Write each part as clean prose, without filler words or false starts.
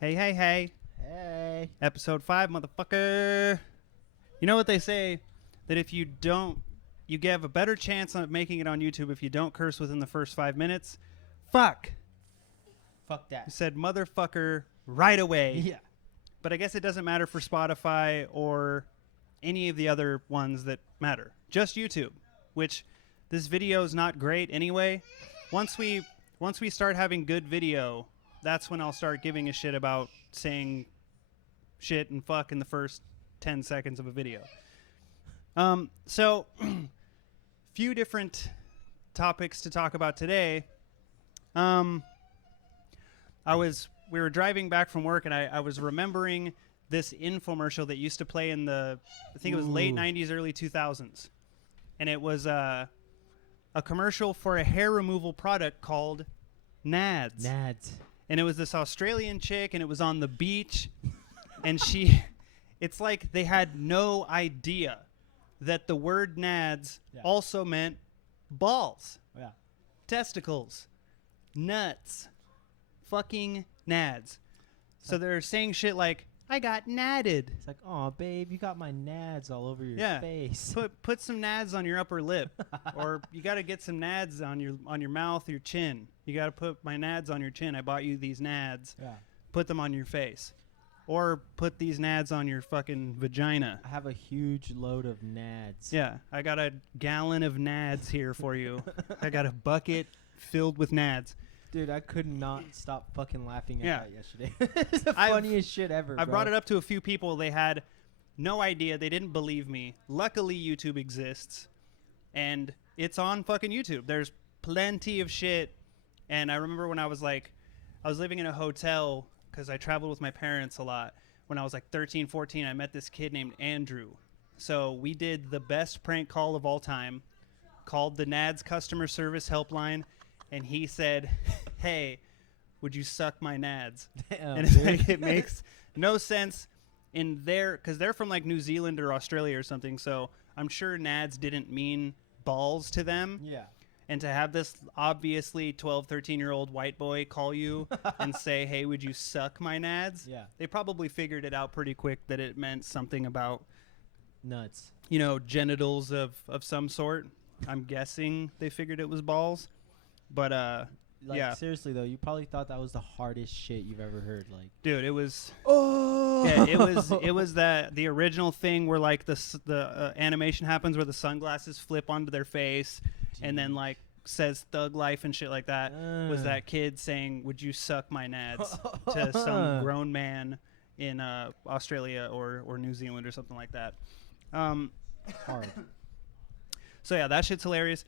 Hey, hey, hey. Hey. Episode 5, motherfucker. You know what they say? That if you don't, you have a better chance of making it on YouTube if you don't curse within the first 5 minutes. Fuck. Fuck You that. said motherfucker right away. Yeah. But I guess it doesn't matter for Spotify or any of the other ones that matter. Just YouTube, which this video is not great anyway. Once we start having good video, that's when I'll start giving a shit about saying shit and fuck in the first 10 seconds of a video. So few different topics to talk about today. We were driving back from work and I was remembering this infomercial that used to play in I think it was late 90s, early 2000s. And it was a commercial for a hair removal product called Nads. Nads. And it was this Australian chick, and it was on the beach. And it's like they had no idea that the word nads also meant balls, testicles, nuts, fucking nads. So they're saying shit like, I got nadded. It's like, oh, babe, you got my nads all over your face. Put some nads on your upper lip, or you got to get some nads on your mouth, your chin. You got to put my nads on your chin. I bought you these nads. Yeah. Put them on your face, or put these nads on your fucking vagina. I have a huge load of nads. Yeah, I got a gallon of nads here for you. I got a bucket filled with nads. Dude, I could not stop fucking laughing at that yesterday. It's the I've- funniest shit ever, I bro. brought it up to a few people. They had no idea. They didn't believe me. Luckily, YouTube exists, and it's on fucking YouTube. There's plenty of shit. And I remember when I was living in a hotel because I traveled with my parents a lot. When I was like 13, 14, I met this kid named Andrew. So we did the best prank call of all time, called the NADS customer service helpline, and he said, hey, would you suck my nads? Damn, And it's dude. like, it makes no sense in there because they're from like New Zealand or Australia or something. So I'm sure nads didn't mean balls to them. Yeah. And to have this obviously 12, 13-year-old white boy call you and say, hey, would you suck my nads? Yeah. They probably figured it out pretty quick that it meant something about, Nuts. genitals of some sort. I'm guessing they figured it was balls. But, yeah. Seriously, though, you probably thought that was the hardest shit you've ever heard. Like, Dude, it was... oh! Yeah, it was the original thing where like the animation happens where the sunglasses flip onto their face and then like says thug life and shit like that. Was that kid saying, would you suck my nads to some grown man in Australia or New Zealand or something like that. Hard. So yeah, that shit's hilarious.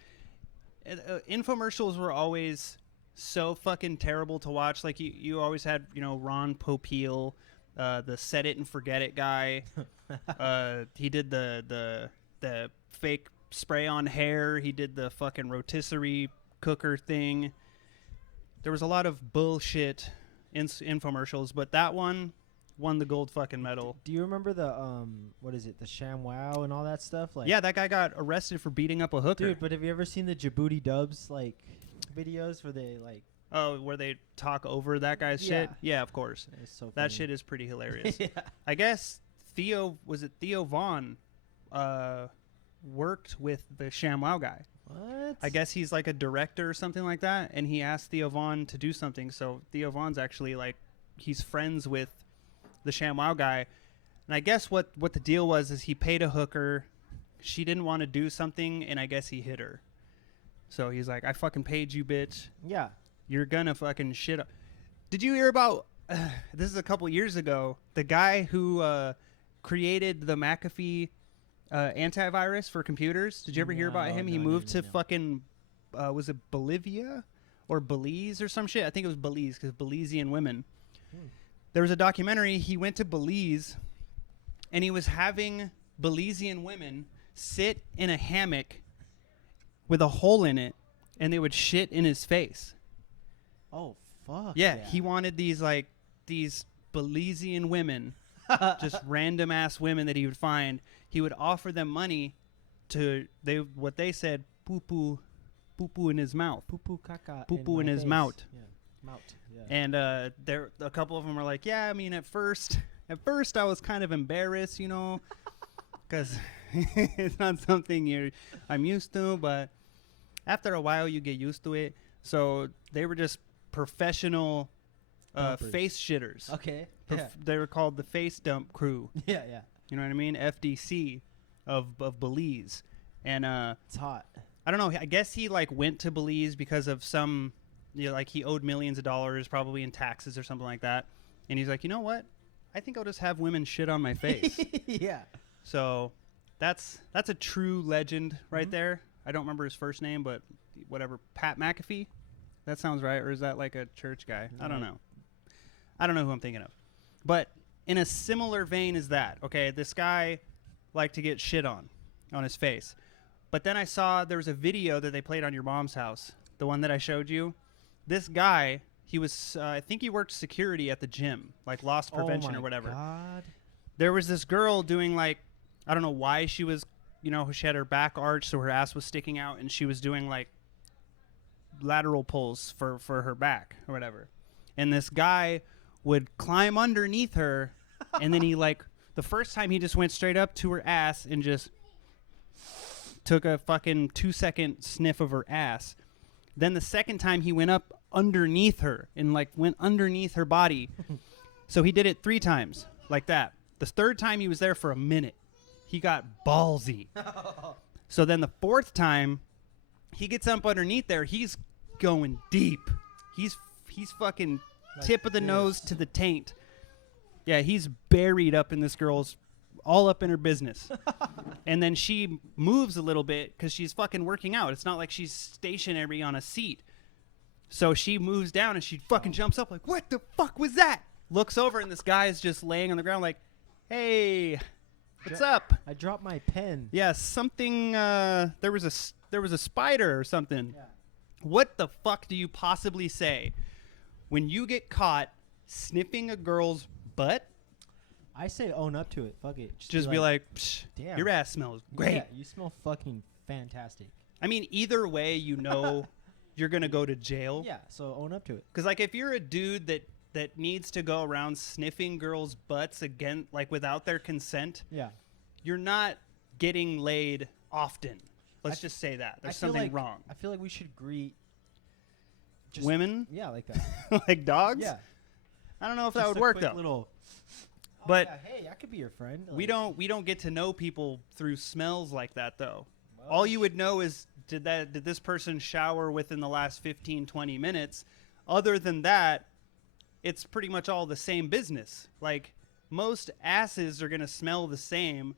Infomercials were always so fucking terrible to watch. Like you always had, Ron Popeil, the set it and forget it guy. He did the fake spray on hair. He did the fucking rotisserie cooker thing. There was a lot of bullshit infomercials, but that one won the gold fucking medal. Do you remember the what is it, the ShamWow and all that stuff? Like, Yeah, that guy got arrested for beating up a hooker. dude. But have you ever seen the Djibouti Dubs like videos where they like? Oh, where they talk over that guy's shit? Yeah, of course. It's so funny. That shit is pretty hilarious. Yeah. I guess Theo Vaughn worked with the ShamWow guy. What? I guess he's like a director or something like that, and he asked Theo Vaughn to do something. So Theo Vaughn's actually like, he's friends with the ShamWow guy. And I guess what the deal was is he paid a hooker. She didn't want to do something, and I guess he hit her. So he's like, I fucking paid you, bitch. Yeah. You're gonna fucking shit up. Did you hear about, this is a couple years ago, the guy who created the McAfee antivirus for computers? Did you ever hear about him? He moved to fucking, was it Bolivia or Belize or some shit? I think it was Belize because Belizean women. There was a documentary. He went to Belize and he was having Belizean women sit in a hammock with a hole in it and they would shit in his face. Oh fuck. Yeah, he wanted these Belizean women, just random ass women that he would find. He would offer them money to what they said poo poo in his mouth. Poo poo caca. Poo poo in his face. mouth. Yeah. Mout. Yeah. And there, a couple of them were like, yeah, I mean, at first I was kind of embarrassed, you know, because it's not something I'm used to, but after a while you get used to it. So they were just professional face shitters. Okay. Yeah. They were called the Face Dump Crew. Yeah. You know what I mean? FDC of Belize. And it's hot. I don't know. I guess he like went to Belize because of some, you know, like he owed millions of dollars probably in taxes or something like that. And he's like, you know what? I think I'll just have women shit on my face. Yeah. So that's a true legend right there. I don't remember his first name, but whatever. Pat McAfee? That sounds right. Or is that like a church guy? I don't know. I don't know who I'm thinking of. But in a similar vein as that, okay, this guy liked to get shit on his face. But then I saw there was a video that they played on your mom's house, the one that I showed you. This guy, he was, I think he worked security at the gym, like loss prevention or whatever. God. There was this girl doing like, I don't know why she was, you know, she had her back arched so her ass was sticking out, and she was doing like lateral pulls for her back or whatever. And this guy would climb underneath her, and then he like, the first time he just went straight up to her ass and just took a fucking 2-second sniff of her ass. Then the second time he went up underneath her and like went underneath her body. So he did it 3 times like that. The third time he was there for a minute. He got ballsy. So then the 4th time he gets up underneath there, he's going deep. He's fucking like tip of the nose to the taint. Yeah, he's buried up in this girl's, all up in her business. And then she moves a little bit because she's fucking working out. It's not like she's stationary on a seat. So she moves down and she fucking jumps up like, what the fuck was that? Looks over and this guy is just laying on the ground like, hey, what's up? I dropped my pen. Yeah, something, there was a spider or something. Yeah. What the fuck do you possibly say when you get caught sniffing a girl's butt? I say own up to it. Fuck it. Just be like, psh, damn, your ass smells great. Yeah, you smell fucking fantastic. I mean, either way, you know you're going to go to jail. Yeah, so own up to it. Because, like, if you're a dude that needs to go around sniffing girls' butts again, like, without their consent, yeah, you're not getting laid often. Let's just say that. There's something wrong. I feel like we should greet just women? Yeah, like that. Like dogs? Yeah. I don't know if that would work, though. Little, but yeah, hey, I could be your friend. Like, we don't get to know people through smells like that, though. Well, all you would know is did this person shower within the last 15, 20 minutes? Other than that, it's pretty much all the same business. Like, most asses are going to smell the same.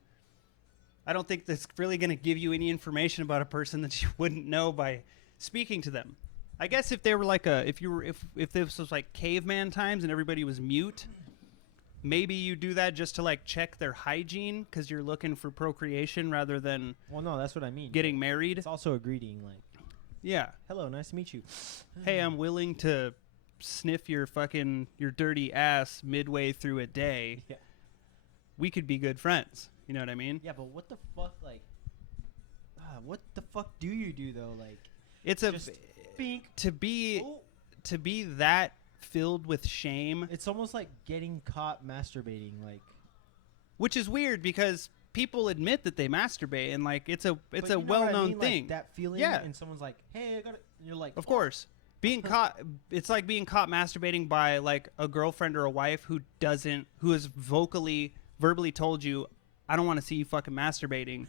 I don't think that's really going to give you any information about a person that you wouldn't know by speaking to them. I guess if they were like if this was like caveman times and everybody was mute, maybe you do that just to like check their hygiene because you're looking for procreation rather than well, no, that's what I mean. Getting married. It's also a greeting, like, yeah. Hello, nice to meet you. Hey, I'm willing to sniff your dirty ass midway through a day. Yeah. We could be good friends. You know what I mean? Yeah, but what the fuck, like, what the fuck do you do though? Like, it's to be that filled with shame. It's almost like getting caught masturbating, like, which is weird because people admit that they masturbate, and like it's a well-known thing. Like, that feeling, yeah. And someone's like, "Hey, I got it." And you're like, of course, being caught. It's like being caught masturbating by like a girlfriend or a wife who has verbally told you, I don't want to see you fucking masturbating.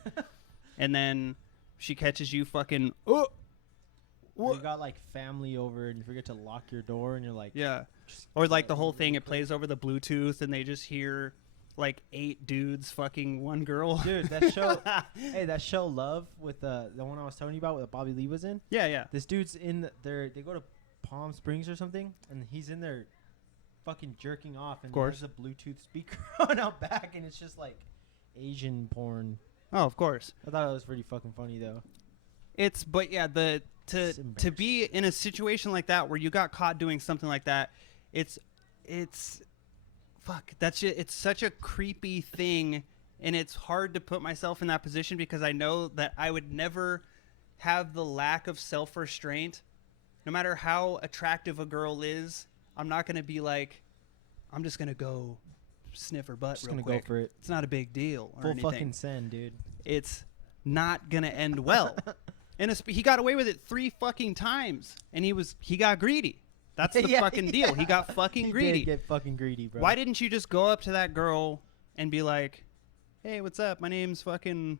And then she catches you fucking, you got like family over and you forget to lock your door and you're like, yeah. Or like the whole thing, it plays over the Bluetooth and they just hear like 8 dudes fucking one girl. Dude, that show, hey, that show Love with the one I was telling you about that Bobby Lee was in. Yeah, yeah. This dude's in there. They go to Palm Springs or something and he's in there fucking jerking off and there's a Bluetooth speaker on out back and it's just like Asian porn. Oh, of course. I thought it was pretty fucking funny though. But yeah, to be in a situation like that where you got caught doing something like that, it's such a creepy thing, and it's hard to put myself in that position because I know that I would never have the lack of self-restraint no matter how attractive a girl is, I'm not gonna be like, I'm just gonna go sniff her butt Just real gonna quick. go for it. It's not a big deal or Full anything. fucking send, dude. It's not gonna end well. And he got away with it 3 fucking times, and he got greedy. That's the fucking deal. He got fucking greedy. He did get fucking greedy, bro. Why didn't you just go up to that girl and be like, "Hey, what's up? My name's fucking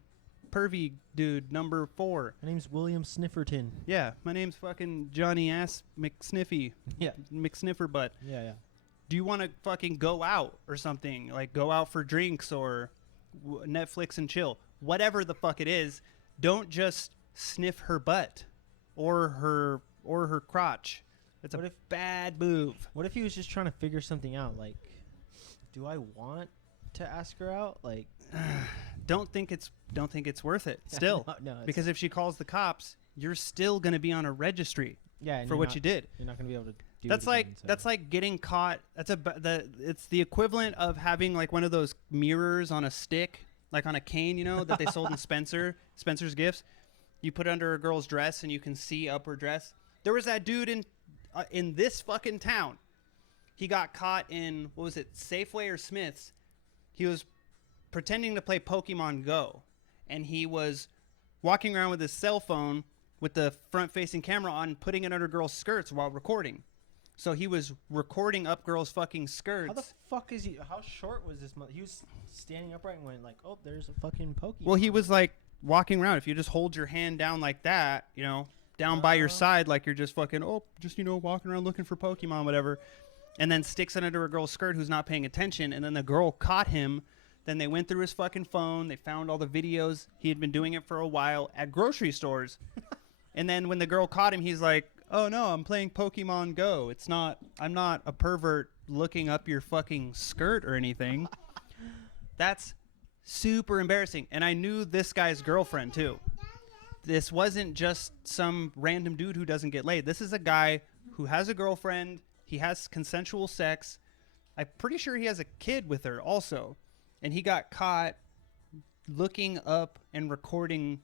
pervy dude number 4. My name's William Snifferton. Yeah, my name's fucking Johnny Ass McSniffy. Yeah. McSnifferbutt. Yeah. Do you want to fucking go out or something? Like go out for drinks or Netflix and chill. Whatever the fuck it is, don't just sniff her butt or her crotch. It's a bad move. What if he was just trying to figure something out? Like, do I want to ask her out? Like, don't think it's worth it. Still, no, because if she calls the cops, you're still gonna be on a registry. Yeah, for what you did. You're not gonna be able to do. That's like getting caught. It's the equivalent of having like one of those mirrors on a stick, like on a cane, that they sold in Spencer's Gifts. You put it under a girl's dress and you can see up her dress. There was that dude in this fucking town. He got caught in, what was it, Safeway or Smith's. He was pretending to play Pokemon Go, and he was walking around with his cell phone with the front-facing camera on, putting it under girls' skirts while recording. So he was recording up girls' fucking skirts. How the fuck is he? How short was this? He was standing upright and went like, "Oh, there's a fucking Pokemon." Well, he was like walking around. If you just hold your hand down like that, down by your side, like you're just fucking, walking around looking for Pokemon, whatever, and then sticks it under a girl's skirt who's not paying attention, and then the girl caught him. Then they went through his fucking phone. They found all the videos. He had been doing it for a while at grocery stores. And then when the girl caught him, he's like, "Oh no, I'm playing Pokemon Go. I'm not a pervert looking up your fucking skirt or anything." That's super embarrassing. And I knew this guy's girlfriend too. This wasn't just some random dude who doesn't get laid. This is a guy who has a girlfriend. He has consensual sex. I'm pretty sure he has a kid with her also. And he got caught looking up and recording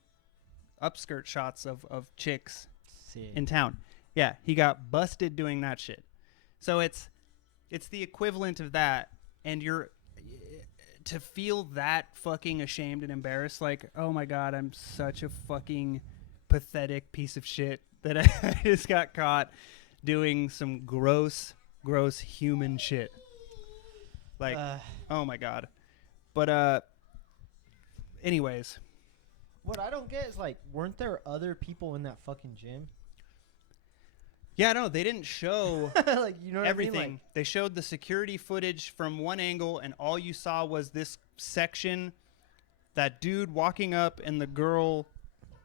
upskirt shots of chicks in town. Yeah, he got busted doing that shit. So it's the equivalent of that, and you're to feel that fucking ashamed and embarrassed, like, oh my god, I'm such a fucking pathetic piece of shit that I just got caught doing some gross human shit. Like, oh my god. But anyways. What I don't get is, like, weren't there other people in that fucking gym? Yeah, no, they didn't show like, you know what everything. I mean? Like, they showed the security footage from one angle, and all you saw was this section, that dude walking up and the girl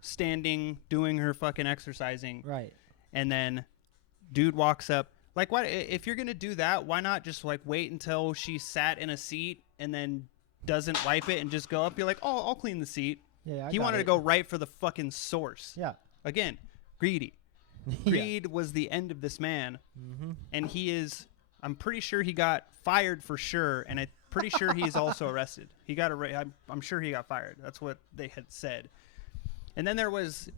standing doing her fucking exercising. Right. And then dude walks up. Like, why? If you're going to do that, why not just, like, wait until she sat in a seat and then doesn't wipe it and just go up? You're like, oh, I'll clean the seat. Yeah, he wanted to go right for the fucking source. Yeah. Again, greedy. Greed was the end of this man. Mm-hmm. And I'm pretty sure he got fired for sure. And I'm pretty sure he's also arrested. I'm sure he got fired. That's what they had said. And then there was,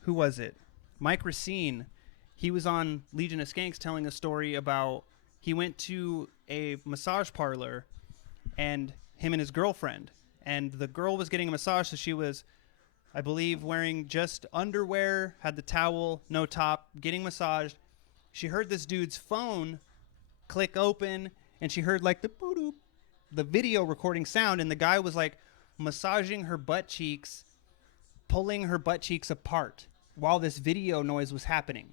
who was it? Mike Racine. He was on Legion of Skanks telling a story about he went to a massage parlor and him and his girlfriend. And the girl was getting a massage, so she was, I believe, wearing just underwear, had the towel, no top, getting massaged. She heard this dude's phone click open, and she heard like the video recording sound, and the guy was like massaging her butt cheeks, pulling her butt cheeks apart while this video noise was happening.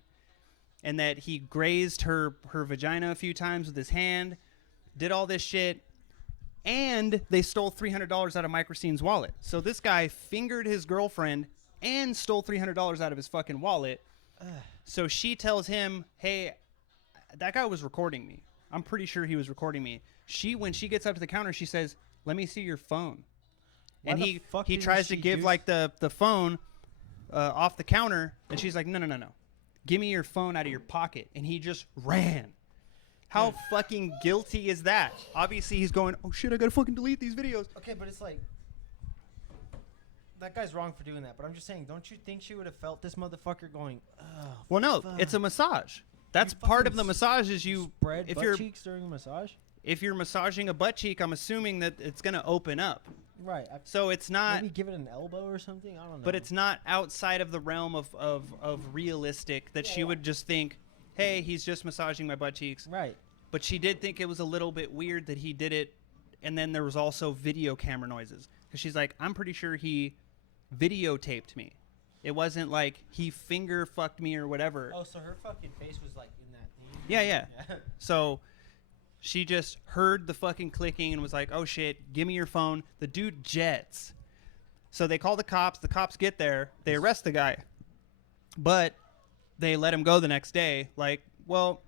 And that he grazed her vagina a few times with his hand, did all this shit. And they stole $300 out of Mike Racine's wallet. So this guy fingered his girlfriend and stole $300 out of his fucking wallet. So she tells him, hey, that guy was recording me. I'm pretty sure he was recording me. When she gets up to the counter, she says, let me see your phone. And he tries to give like the phone off the counter. And she's like, no. Give me your phone out of your pocket. And he just ran. How fucking guilty is that? Obviously, he's going, oh shit, I gotta fucking delete these videos. Okay, but it's like, that guy's wrong for doing that. But I'm just saying, don't you think she would have felt this motherfucker going? Oh, well, no, fuck. it's a massage. That's part of the massage. Is you spread if butt you're cheeks during a massage? if you're massaging a butt cheek, I'm assuming that it's gonna open up. Right. So it's not. Maybe give it an elbow or something. I don't know. But it's not outside of the realm of realistic that she would just think, hey, he's just massaging my butt cheeks. Right. But she did think it was a little bit weird that he did it, and then there was also video camera noises. Because she's like, I'm pretty sure he videotaped me. It wasn't like he finger fucked me or whatever. Oh, so her fucking face was like in that thing? Yeah. So she just heard the fucking clicking and was like, oh shit, give me your phone. The dude jets. So they call the cops. The cops get there. They arrest the guy. But they let him go the next day. Like, well,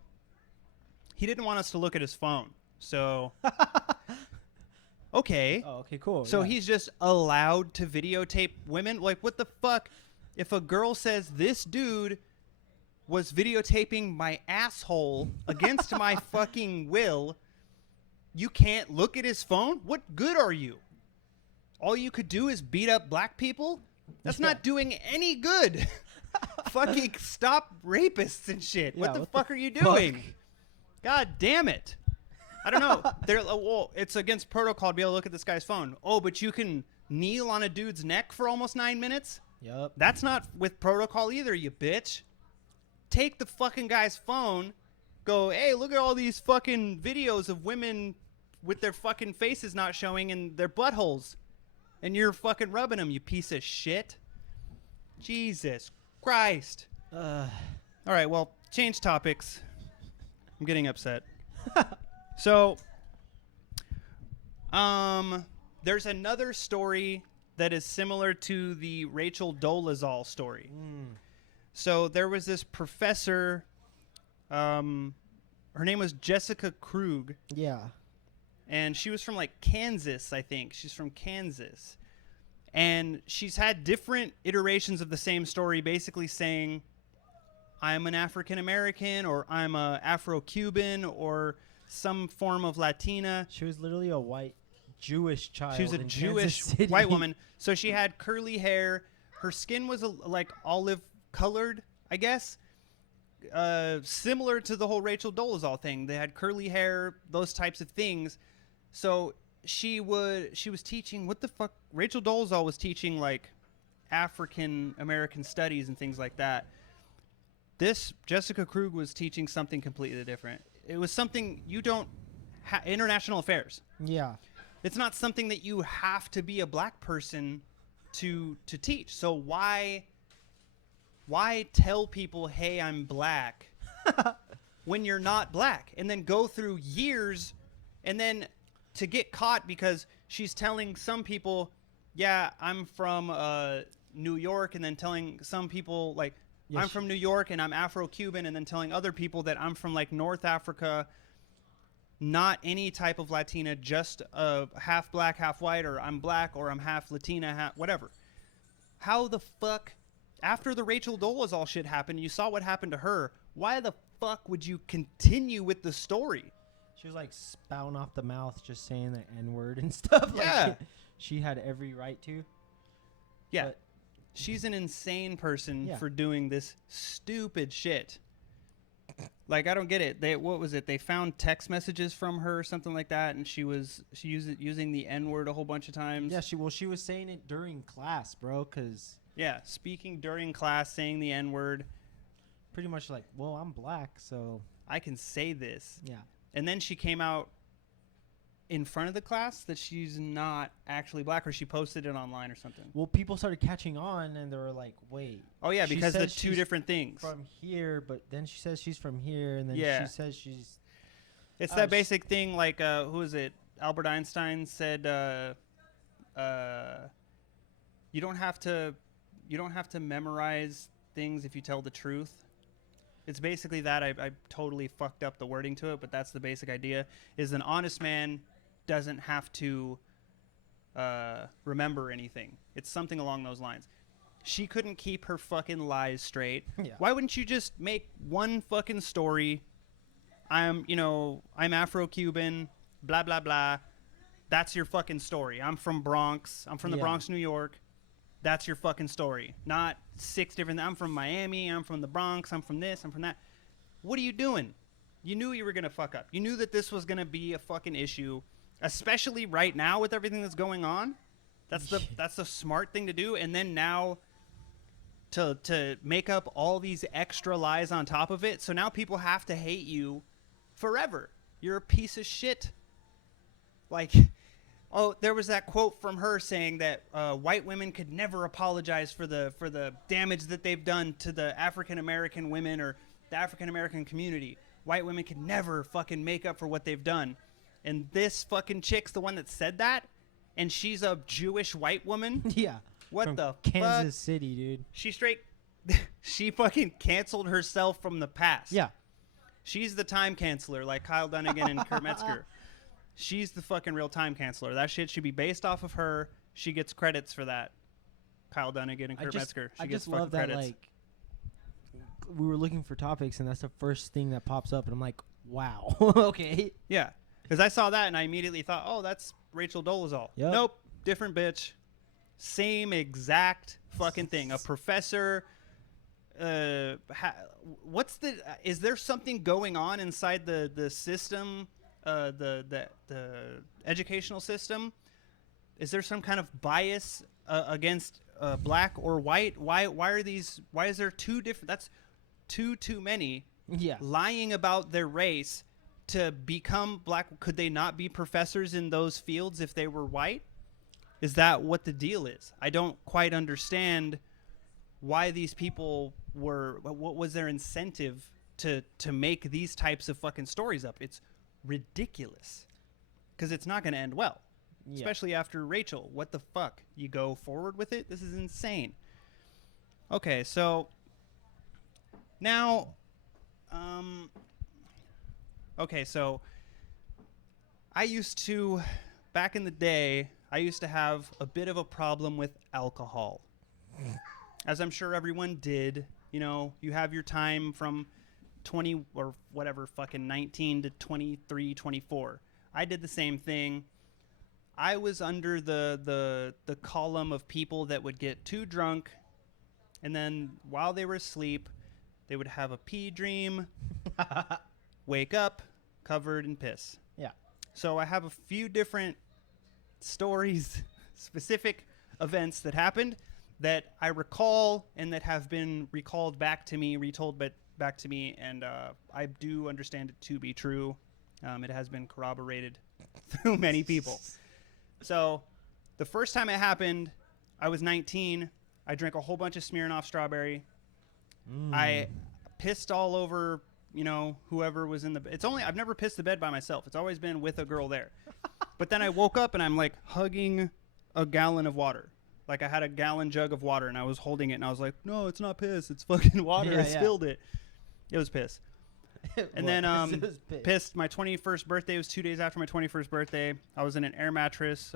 he didn't want us to look at his phone. So, okay. Oh, okay, cool. So he's just allowed to videotape women? Like, what the fuck? If a girl says, this dude was videotaping my asshole against my fucking will, you can't look at his phone? What good are you? All you could do is beat up black people? That's not doing any good. Fucking stop rapists and shit. Yeah, what the what fuck the are you fuck? doing? God damn it. I don't know. Well, it's against protocol to be able to look at this guy's phone. Oh, but you can kneel on a dude's neck for almost 9 minutes? Yep. That's not with protocol either, you bitch. Take the fucking guy's phone, go, hey, look at all these fucking videos of women with their fucking faces not showing and their buttholes. And you're fucking rubbing them, you piece of shit. Jesus Christ. All right, well, change topics. I'm getting upset. So, there's another story that is similar to the Rachel Dolezal story. So there was this professor, her name was Jessica Krug. Yeah. And she was from like Kansas, I think. She's from Kansas. And she's had different iterations of the same story, basically saying, I'm an African American, or I'm a Afro-Cuban, or some form of Latina. She was literally a white Jewish child. She was a in Jewish Kansas City. white woman. So she had curly hair. Her skin was like olive colored, I guess. Similar to the whole Rachel Dolezal thing. They had curly hair, those types of things. So she was teaching, what the fuck? Rachel Dolezal was teaching like African American studies and things like that. This Jessica Krug was teaching something completely different. It was something you don't international affairs. Yeah. It's not something that you have to be a black person to teach. So why tell people, hey, I'm black when you're not black, and then go through years and then to get caught because she's telling some people, yeah, I'm from New York, and then telling some people like, I'm from New York and I'm Afro-Cuban, and then telling other people that I'm from like North Africa, not any type of Latina, just half black, half white, or I'm black, or I'm half Latina, whatever. How the fuck, after the Rachel Dolezal shit happened, you saw what happened to her, why the fuck would you continue with the story? She was like spouting off the mouth, just saying the N-word and stuff. Yeah. Like, she had every right to. Yeah. But she's an insane person Yeah. for doing this stupid shit. Like, I don't get it. What was it? They found text messages from her or something like that, and she using the N-word a whole bunch of times. Yeah, she was saying it during class, bro, because Yeah, speaking during class, saying the N-word. pretty much like, well, I'm black, so I can say this. yeah. And then she came out in front of the class that she's not actually black, or she posted it online or something. Well, people started catching on, and they were like, wait. Oh, yeah, She because the says two she's different things. From here, but then she says she's from here, and then Yeah. she says she's... It's Oh, that basic thing like, who is it? Albert Einstein said, you don't have to memorize things if you tell the truth. It's basically that. I totally fucked up the wording to it, but that's the basic idea, is an honest man doesn't have to remember anything. It's something along those lines. She couldn't keep her fucking lies straight. Yeah. Why wouldn't you just make one fucking story? I'm Afro-Cuban, blah, blah, blah. That's your fucking story. I'm from Bronx. I'm from the Yeah. Bronx, New York. That's your fucking story. Not 6 different. I'm from Miami. I'm from the Bronx. I'm from this. I'm from that. What are you doing? You knew you were going to fuck up. You knew that this was going to be a fucking issue, especially right now with everything that's going on. That's the smart thing to do. And then now to make up all these extra lies on top of it. So now people have to hate you forever. You're a piece of shit. Like, oh, there was that quote from her saying that white women could never apologize for the damage that they've done to the African American women or the African American community. White women could never fucking make up for what they've done. And this fucking chick's the one that said that, and she's a Jewish white woman. Yeah. What from the Kansas fuck? City, dude. She fucking canceled herself from the past. Yeah. She's the time canceler, like Kyle Dunnigan and Kurt Metzger. She's the fucking real time canceler. That shit should be based off of her. She gets credits for that. Kyle Dunnigan and Kurt Metzger. She gets fucking credits. I just love that, like, we were looking for topics, and that's the first thing that pops up, and I'm like, wow. Okay. Yeah. Because I saw that, and I immediately thought, oh, that's Rachel Dolezal. Yep. Nope. Different bitch. Same exact fucking thing. A professor. Is there something going on inside the system, the educational system? Is there some kind of bias against black or white? Why is there two different? That's too many. Yeah. Lying about their race to become black. Could they not be professors in those fields if they were white? Is that what the deal is? I don't quite understand why these people what was their incentive to make these types of fucking stories up. It's ridiculous because it's not going to end well. Yeah. Especially after Rachel. What the fuck? You go forward with it? This is insane. Okay, so now so back in the day, I used to have a bit of a problem with alcohol. As I'm sure everyone did. You know, you have your time from 20 or whatever, fucking 19 to 23, 24. I did the same thing. I was under the column of people that would get too drunk, and then while they were asleep, they would have a pee dream, wake up, covered in piss. Yeah. So I have a few different stories, specific events that happened that I recall and that have been retold back to me, and I do understand it to be true. It has been corroborated through many people. So the first time it happened, I was 19. I drank a whole bunch of Smirnoff Strawberry. I pissed all over, whoever was in the bed. I've never pissed the bed by myself. It's always been with a girl there. But then I woke up and I'm like hugging a gallon of water. Like I had a gallon jug of water and I was holding it and I was like, no, it's not piss. It's fucking water. I spilled it. It was piss. And then pissed. My 21st birthday was 2 days after my 21st birthday. I was in an air mattress.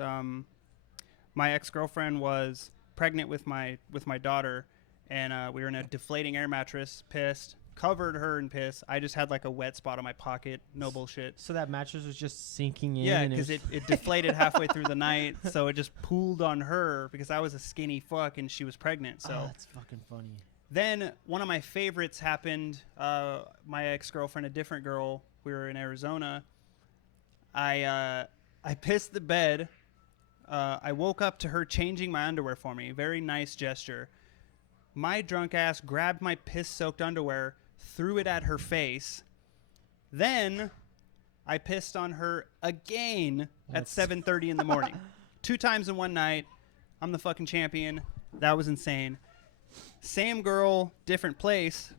My ex-girlfriend was pregnant with my daughter, and we were in a deflating air mattress. Pissed. Covered her in piss. I just had like a wet spot on my pocket. No bullshit. So that mattress was just sinking in. Yeah, because it deflated halfway through the night, so it just pooled on her because I was a skinny fuck and she was pregnant. So that's fucking funny. Then one of my favorites happened. My ex-girlfriend, a different girl, we were in Arizona. I pissed the bed. I woke up to her changing my underwear for me. Very nice gesture. My drunk ass grabbed my piss-soaked underwear, threw it at her face. Then I pissed on her again at 7:30 in the morning. 2 times in one night. I'm the fucking champion. That was insane. Same girl, different place.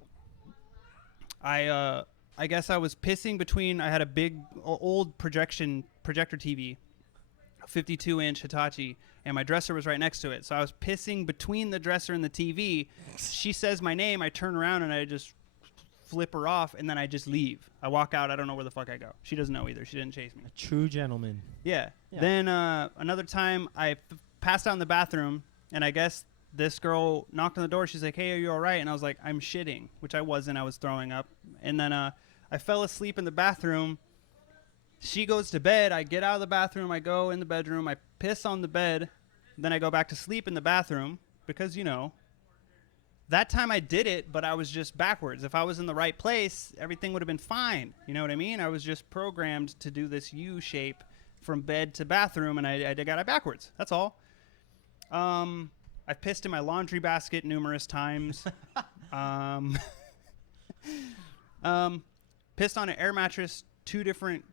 I guess I was pissing between. I had a big old projector TV, 52-inch Hitachi, and my dresser was right next to it. So I was pissing between the dresser and the TV. She says my name. I turn around and I just flip her off, and then I just leave. I walk out. I don't know where the fuck I go. She doesn't know either. She didn't chase me. A true gentleman. Yeah. Then another time I passed out in the bathroom, and I guess this girl knocked on the door. She's like, hey, are you all right? And I was like, I'm shitting, which I wasn't. I was throwing up. And then I fell asleep in the bathroom. She goes to bed. I get out of the bathroom. I go in the bedroom. I piss on the bed. Then I go back to sleep in the bathroom. because, that time I did it, but I was just backwards. If I was in the right place, everything would have been fine. You know what I mean? I was just programmed to do this U shape from bed to bathroom, and I got it backwards. That's all. I've pissed in my laundry basket numerous times. Pissed on an air mattress. Two different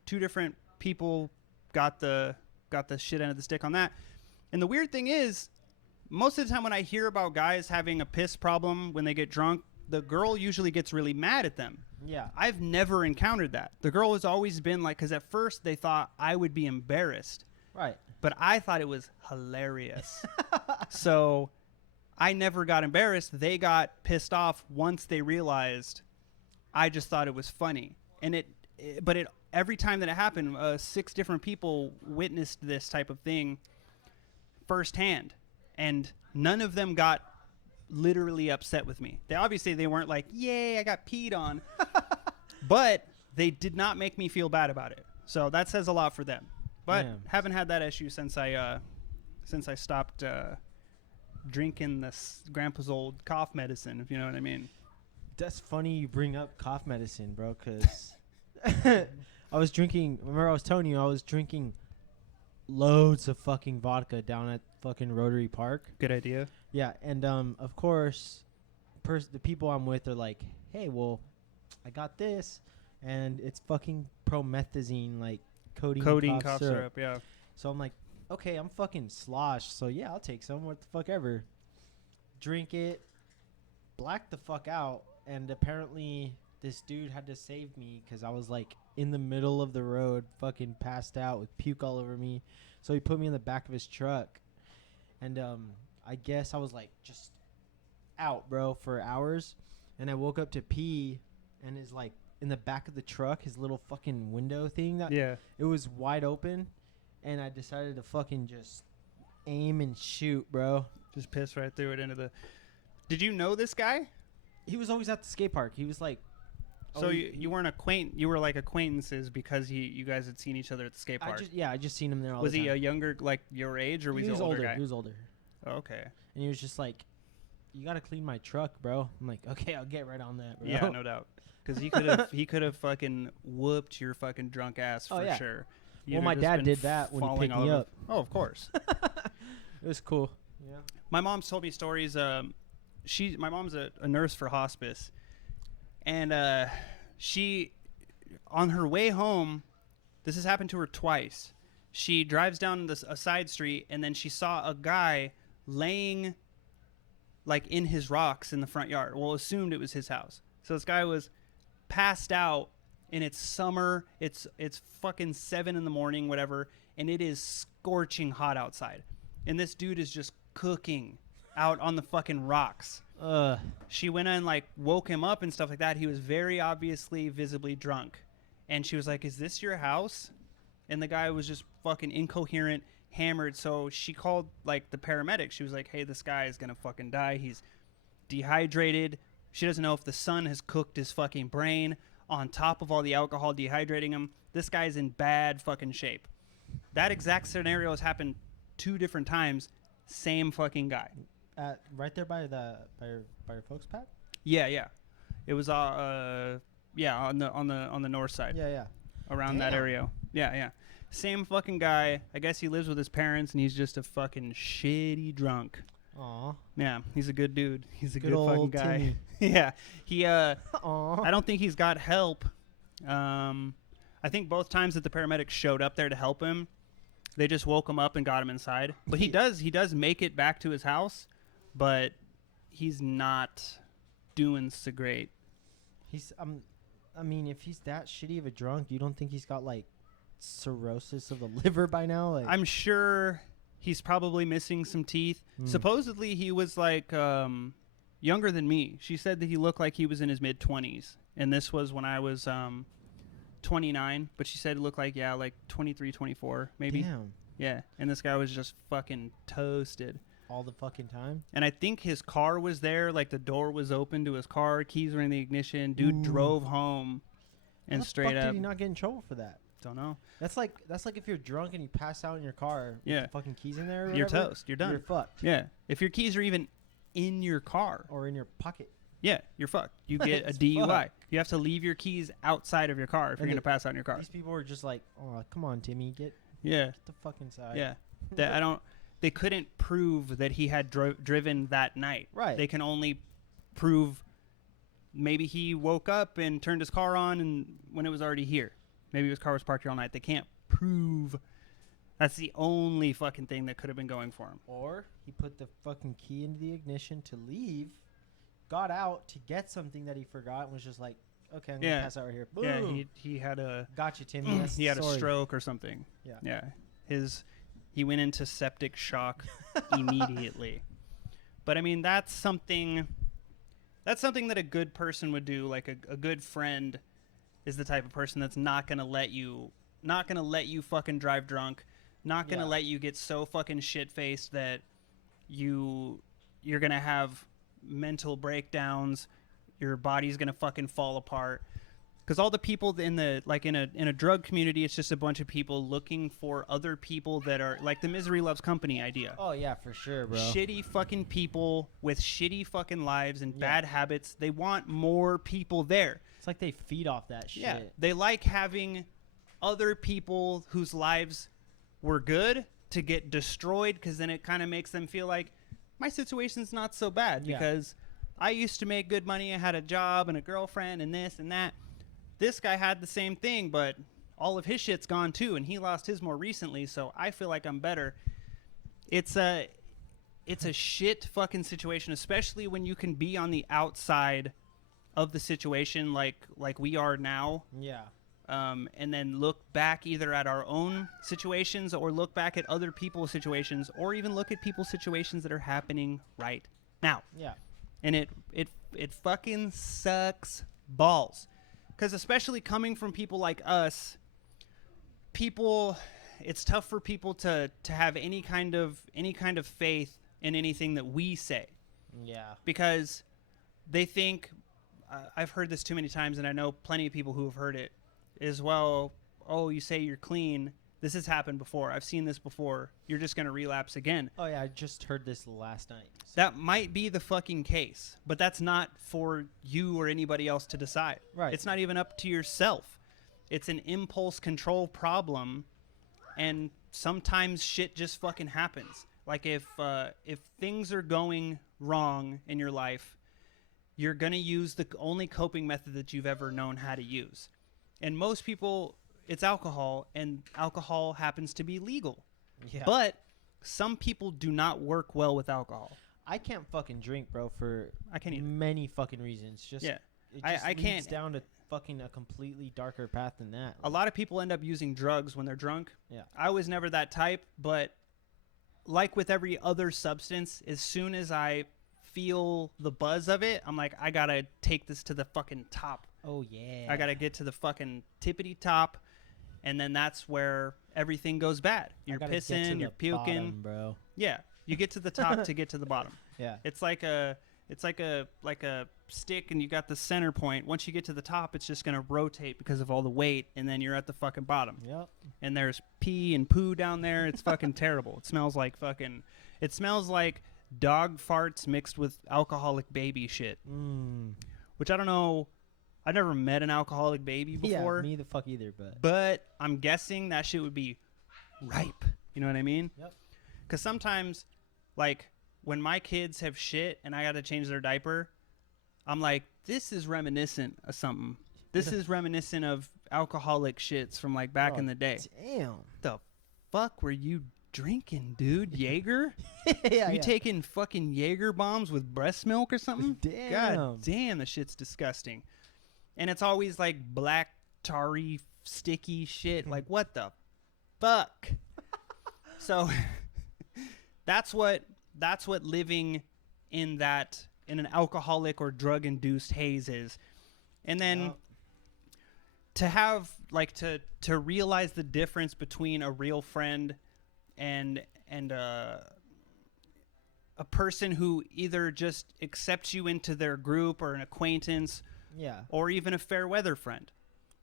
people got the shit end of the stick on that. And the weird thing is, most of the time when I hear about guys having a piss problem when they get drunk, the girl usually gets really mad at them. Yeah. I've never encountered that. The girl has always been like, because at first they thought I would be embarrassed. Right. But I thought it was hilarious. So I never got embarrassed. They got pissed off once they realized I just thought it was funny. And every time that it happened, 6 different people witnessed this type of thing firsthand. And none of them got literally upset with me. They weren't like, yay, I got peed on. But they did not make me feel bad about it. So that says a lot for them. But haven't had that issue since I stopped drinking this grandpa's old cough medicine, if you know what I mean. That's funny you bring up cough medicine, bro, because I was drinking loads of fucking vodka down at fucking Rotary Park. Good idea. Yeah, and of course, the people I'm with are like, hey, well, I got this, and it's fucking promethazine, like codeine cough syrup. Yeah. So I'm like, okay, I'm fucking sloshed, so yeah, I'll take some, what the fuck ever. Drink it, black the fuck out, and apparently this dude had to save me because I was like in the middle of the road, fucking passed out with puke all over me. So he put me in the back of his truck, and I guess I was like just out, bro, for hours. And I woke up to pee, and is like in the back of the truck, his little fucking window thing it was wide open, and I decided to fucking just aim and shoot, bro. Just piss right through it into the. Did you know this guy? He was always at the skate park. He was like. So you weren't you were like acquaintances because you guys had seen each other at the skate park. I just seen him there all was the time. Was he a younger, like your age, or was he an older guy? He was older. Oh, okay. And he was just like, you gotta clean my truck, bro. I'm like, okay, I'll get right on that, bro. Yeah, no doubt. Because he could have fucking whooped your fucking drunk ass for sure. Well, my dad did that when he picked me up. Oh, of course. It was cool. Yeah. My mom's told me stories. My mom's a nurse for hospice, and she, on her way home, this has happened to her twice. She drives down a side street, and then she saw a guy laying, like, in his rocks in the front yard. Well, assumed it was his house. So this guy was passed out, and it's summer. It's fucking 7 a.m, whatever, and it is scorching hot outside. And this dude is just cooking out on the fucking rocks. She went in, like, woke him up and stuff like that. He was very obviously visibly drunk. And she was like, is this your house? And the guy was just fucking incoherent, hammered. So she called, like, the paramedics. She was like, hey, this guy is gonna fucking die. He's dehydrated. She doesn't know if the sun has cooked his fucking brain on top of all the alcohol dehydrating him. This guy's in bad fucking shape. That exact scenario has happened 2 different times. Same fucking guy. Right there by your folks' pad? Yeah. It was on the north side. Yeah. Around that area. Yeah. Same fucking guy. I guess he lives with his parents, and he's just a fucking shitty drunk. Aw. Yeah, he's a good dude. He's a good old fucking guy. Timmy. Yeah. He I don't think he's got help. I think both times that the paramedics showed up there to help him, they just woke him up and got him inside. But he does make it back to his house, but he's not doing so great. He's I mean, if he's that shitty of a drunk, you don't think he's got like cirrhosis of the liver by now? Like, I'm sure he's probably missing some teeth. Supposedly he was like younger than me. She said that he looked like he was in his mid-20s, and this was when I was 29, but she said it looked like 23, 24 maybe. Damn. Yeah, and this guy was just fucking toasted all the fucking time. And I think his car was there, like the door was open to his car, keys were in the ignition. Dude drove home, and How straight the fuck up. did he not get in trouble for that? Don't know. That's like if you're drunk and you pass out in your car. Yeah. With the fucking keys in there. Or You're whatever, toast. You're done. You're fucked. Yeah. If your keys are even in your car or in your pocket. Yeah, you're fucked. You get a It's DUI. fucked. You have to leave your keys outside of your car if you're going to pass out in your car. These people were just like, "Oh, come on, Timmy, get Yeah. the fuck inside." Yeah. They couldn't prove that he had driven that night. Right. They can only prove maybe he woke up and turned his car on and when it was already here. Maybe his car was parked here all night. They can't prove. That's the only fucking thing that could have been going for him. Or he put the fucking key into the ignition to leave, got out to get something that he forgot, and was just like, "Okay, I'm gonna pass out right here." Boom. Yeah, he had a Gotcha, Timmy. he had a stroke or something. Yeah. Yeah. He went into septic shock immediately. But I mean, that's something that a good person would do. Like a good friend is the type of person that's not gonna let you fucking drive drunk, not gonna let you get so fucking shit faced that you're gonna have mental breakdowns, your body's gonna fucking fall apart. Because all the people in a drug community, it's just a bunch of people looking for other people that are like the misery loves company idea. Oh yeah, for sure, bro. Shitty fucking people with shitty fucking lives and bad habits. They want more people there. It's like they feed off that shit. Yeah, they like having other people whose lives were good to get destroyed, because then it kind of makes them feel like my situation's not so bad because I used to make good money. I had a job and a girlfriend and this and that. This guy had the same thing, but all of his shit's gone too, and he lost his more recently, so I feel like I'm better. It's a shit fucking situation, especially when you can be on the outside of the situation like we are now. Yeah. And then look back either at our own situations or look back at other people's situations or even look at people's situations that are happening right now. Yeah. And it fucking sucks balls. Because especially coming from people like us, it's tough for people to have any kind of faith in anything that we say. Yeah. Because they think, I've heard this too many times, and I know plenty of people who have heard it, is, well, oh, you say you're clean. This has happened before. I've seen this before. You're just going to relapse again. Oh, yeah, I just heard this last night. So. That might be the fucking case, but that's not for you or anybody else to decide. Right. It's not even up to yourself. It's an impulse control problem, and sometimes shit just fucking happens. Like if things are going wrong in your life, you're going to use the only coping method that you've ever known how to use. And most people, it's alcohol, and alcohol happens to be legal. Yeah. But some people do not work well with alcohol. I can't fucking drink, bro, for I can't either. many fucking reasons. Just Yeah. It just I leads can't down to fucking a completely darker path than that. A lot of people end up using drugs when they're drunk. Yeah. I was never that type, but like with every other substance, as soon as I feel the buzz of it, I'm like, I gotta take this to the fucking top. Oh yeah. I gotta get to the fucking tippity top, and then that's where everything goes bad. You're pissing, you're puking, bottom, bro. Yeah, you get to the top to get to the bottom. Yeah. It's like a stick, and you got the center point. Once you get to the top, it's just gonna rotate because of all the weight, and then you're at the fucking bottom. Yep. And there's pee and poo down there. It's fucking terrible. It smells like dog farts mixed with alcoholic baby shit. Which I don't know. I've never met an alcoholic baby before. Yeah, me the fuck either, But I'm guessing that shit would be ripe. You know what I mean? Yep. Because sometimes, like, when my kids have shit and I got to change their diaper, I'm like, this is reminiscent of something. This is reminiscent of alcoholic shits from, like, back in the day. Damn. The fuck were you drinking, dude? Jaeger? Yeah. You taking fucking Jaeger bombs with breast milk or something? Damn. God damn, the shit's disgusting. And it's always like black, tarry, sticky shit. Like, what the fuck? So that's what living in an alcoholic or drug induced haze is. And then to have to realize the difference between a real friend and a person who either just accepts you into their group or an acquaintance, or even a fair weather friend.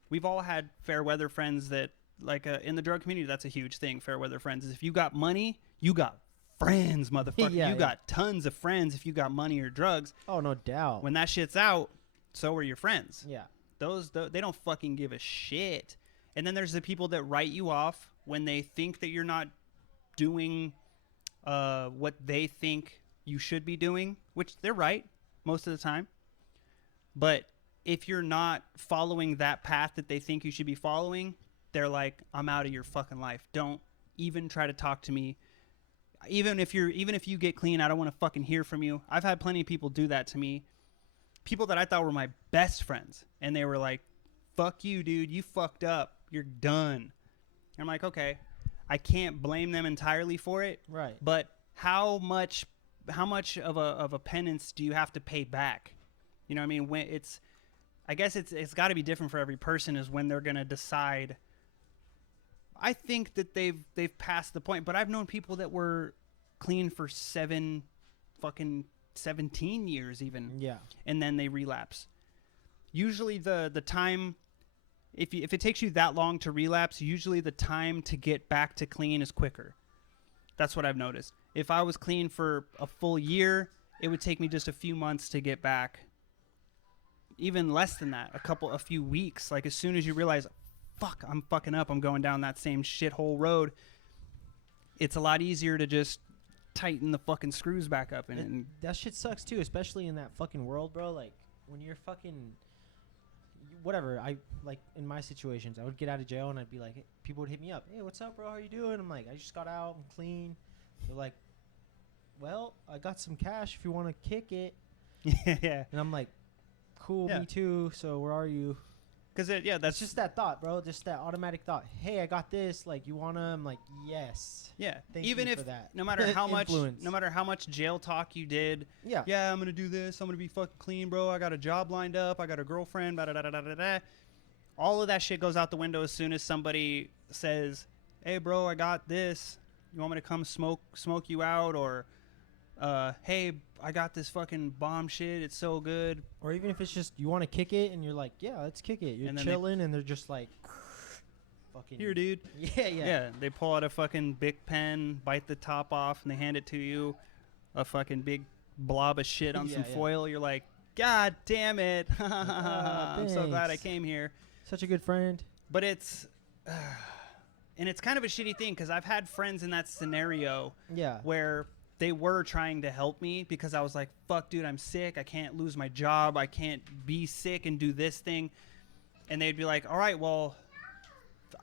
We've all had fair weather friends that, like, in the drug community, that's a huge thing. Fair weather friends is if you got money, you got friends, motherfucker. Yeah, you yeah. got tons of friends if you got money or drugs. Oh, no doubt. When that shit's out, so are your friends. Yeah. They don't fucking give a shit. And then there's the people that write you off when they think that you're not doing what they think you should be doing, which they're right most of the time. But if you're not following that path that they think you should be following, they're like, I'm out of your fucking life. Don't even try to talk to me. Even if you get clean, I don't want to fucking hear from you. I've had plenty of people do that to me. People that I thought were my best friends, and they were like, fuck you, dude. You fucked up. You're done. I'm like, okay. I can't blame them entirely for it. Right. But how much of a penance do you have to pay back? You know what I mean? When I guess it's got to be different for every person is when they're going to decide. I think that they've passed the point, but I've known people that were clean for 17 years even. Yeah. And then they relapse. Usually the time, if it takes you that long to relapse, usually the time to get back to clean is quicker. That's what I've noticed. If I was clean for a full year, it would take me just a few months to get back. Even less than that, a few weeks. Like as soon as you realize, fuck, I'm fucking up, I'm going down that same shithole road, it's a lot easier to just tighten the fucking screws back up. And that shit sucks too, especially in that fucking world, bro. Like when you're fucking whatever. I like in my situations, I would get out of jail and I'd be like, hey, people would hit me up. Hey, what's up, bro? How you doing? I'm like, I just got out. I'm clean. They're like, well, I got some cash if you want to kick it. yeah. And I'm like, cool, Yeah. me too. So where are you? Because that's just that thought, bro. Just that automatic thought. Hey, I got this. Like, you wanna? I'm like, yes. yeah. Thank Even you if for that. no matter how much, Influence. no matter how much jail talk you did, Yeah. yeah, I'm gonna do this. I'm gonna be fucking clean, bro. I got a job lined up. I got a girlfriend. Da da da da da da. All of that shit goes out the window as soon as somebody says, "Hey, bro, I got this. You want me to come smoke you out?" Or, "Hey, I got this fucking bomb shit. It's so good." Or even if it's just you want to kick it and you're like, yeah, let's kick it. You're And then chilling and they're just like, fucking. Here, dude. Yeah, yeah. Yeah, they pull out a fucking Bic pen, bite the top off, and they hand it to you, a fucking big blob of shit on some Yeah, yeah. foil. You're like, God damn it! I'm so glad I thanks. came here. Such a good friend. But it's, and it's kind of a shitty thing because I've had friends in that scenario Yeah. where they were trying to help me because I was like, fuck, dude, I'm sick. I can't lose my job. I can't be sick and do this thing. And they'd be like, all right, well,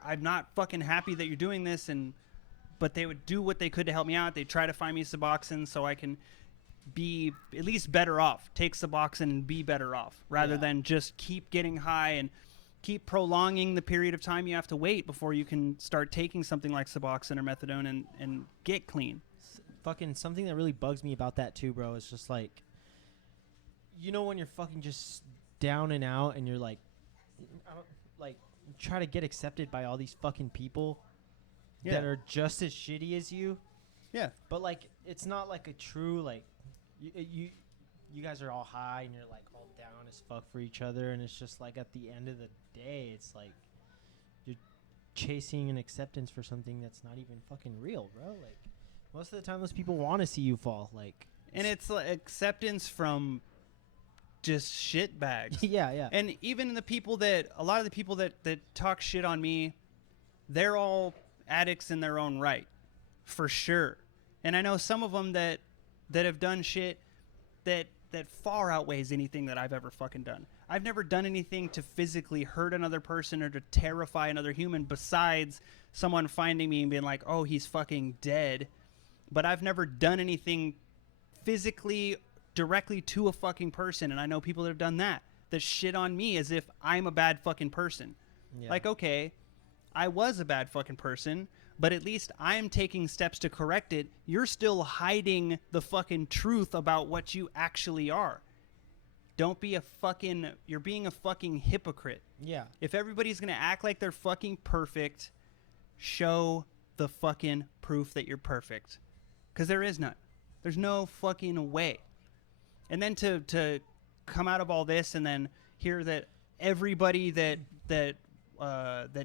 I'm not fucking happy that you're doing this. But they would do what they could to help me out. They'd try to find me Suboxone so I can be at least better off. Take Suboxone and be better off rather Yeah. than just keep getting high and keep prolonging the period of time you have to wait before you can start taking something like Suboxone or methadone and get clean. Fucking something that really bugs me about that too, bro, is just like, you know, when you're fucking just down and out and you're like, I don't, like, try to get accepted by all these fucking people that are just as shitty as you. Yeah. But like, it's not like a true like, you guys are all high and you're like all down as fuck for each other, and it's just like at the end of the day, it's like you're chasing an acceptance for something that's not even fucking real, bro. Like most of the time, those people want to see you fall. Like, And it's like acceptance from just shit bags. yeah, yeah, And even a lot of the people that talk shit on me, they're all addicts in their own right, for sure. And I know some of them that have done shit that far outweighs anything that I've ever fucking done. I've never done anything to physically hurt another person or to terrify another human besides someone finding me and being like, oh, he's fucking dead. But I've never done anything physically directly to a fucking person. And I know people that have done that shit on me as if I'm a bad fucking person. yeah. Like, okay, I was a bad fucking person, but at least I'm taking steps to correct it. You're still hiding the fucking truth about what you actually are. Don't be you're being a fucking hypocrite. yeah. If everybody's going to act like they're fucking perfect, show the fucking proof that you're perfect. Because there is none. There's no fucking way. And then to come out of all this and then hear that everybody that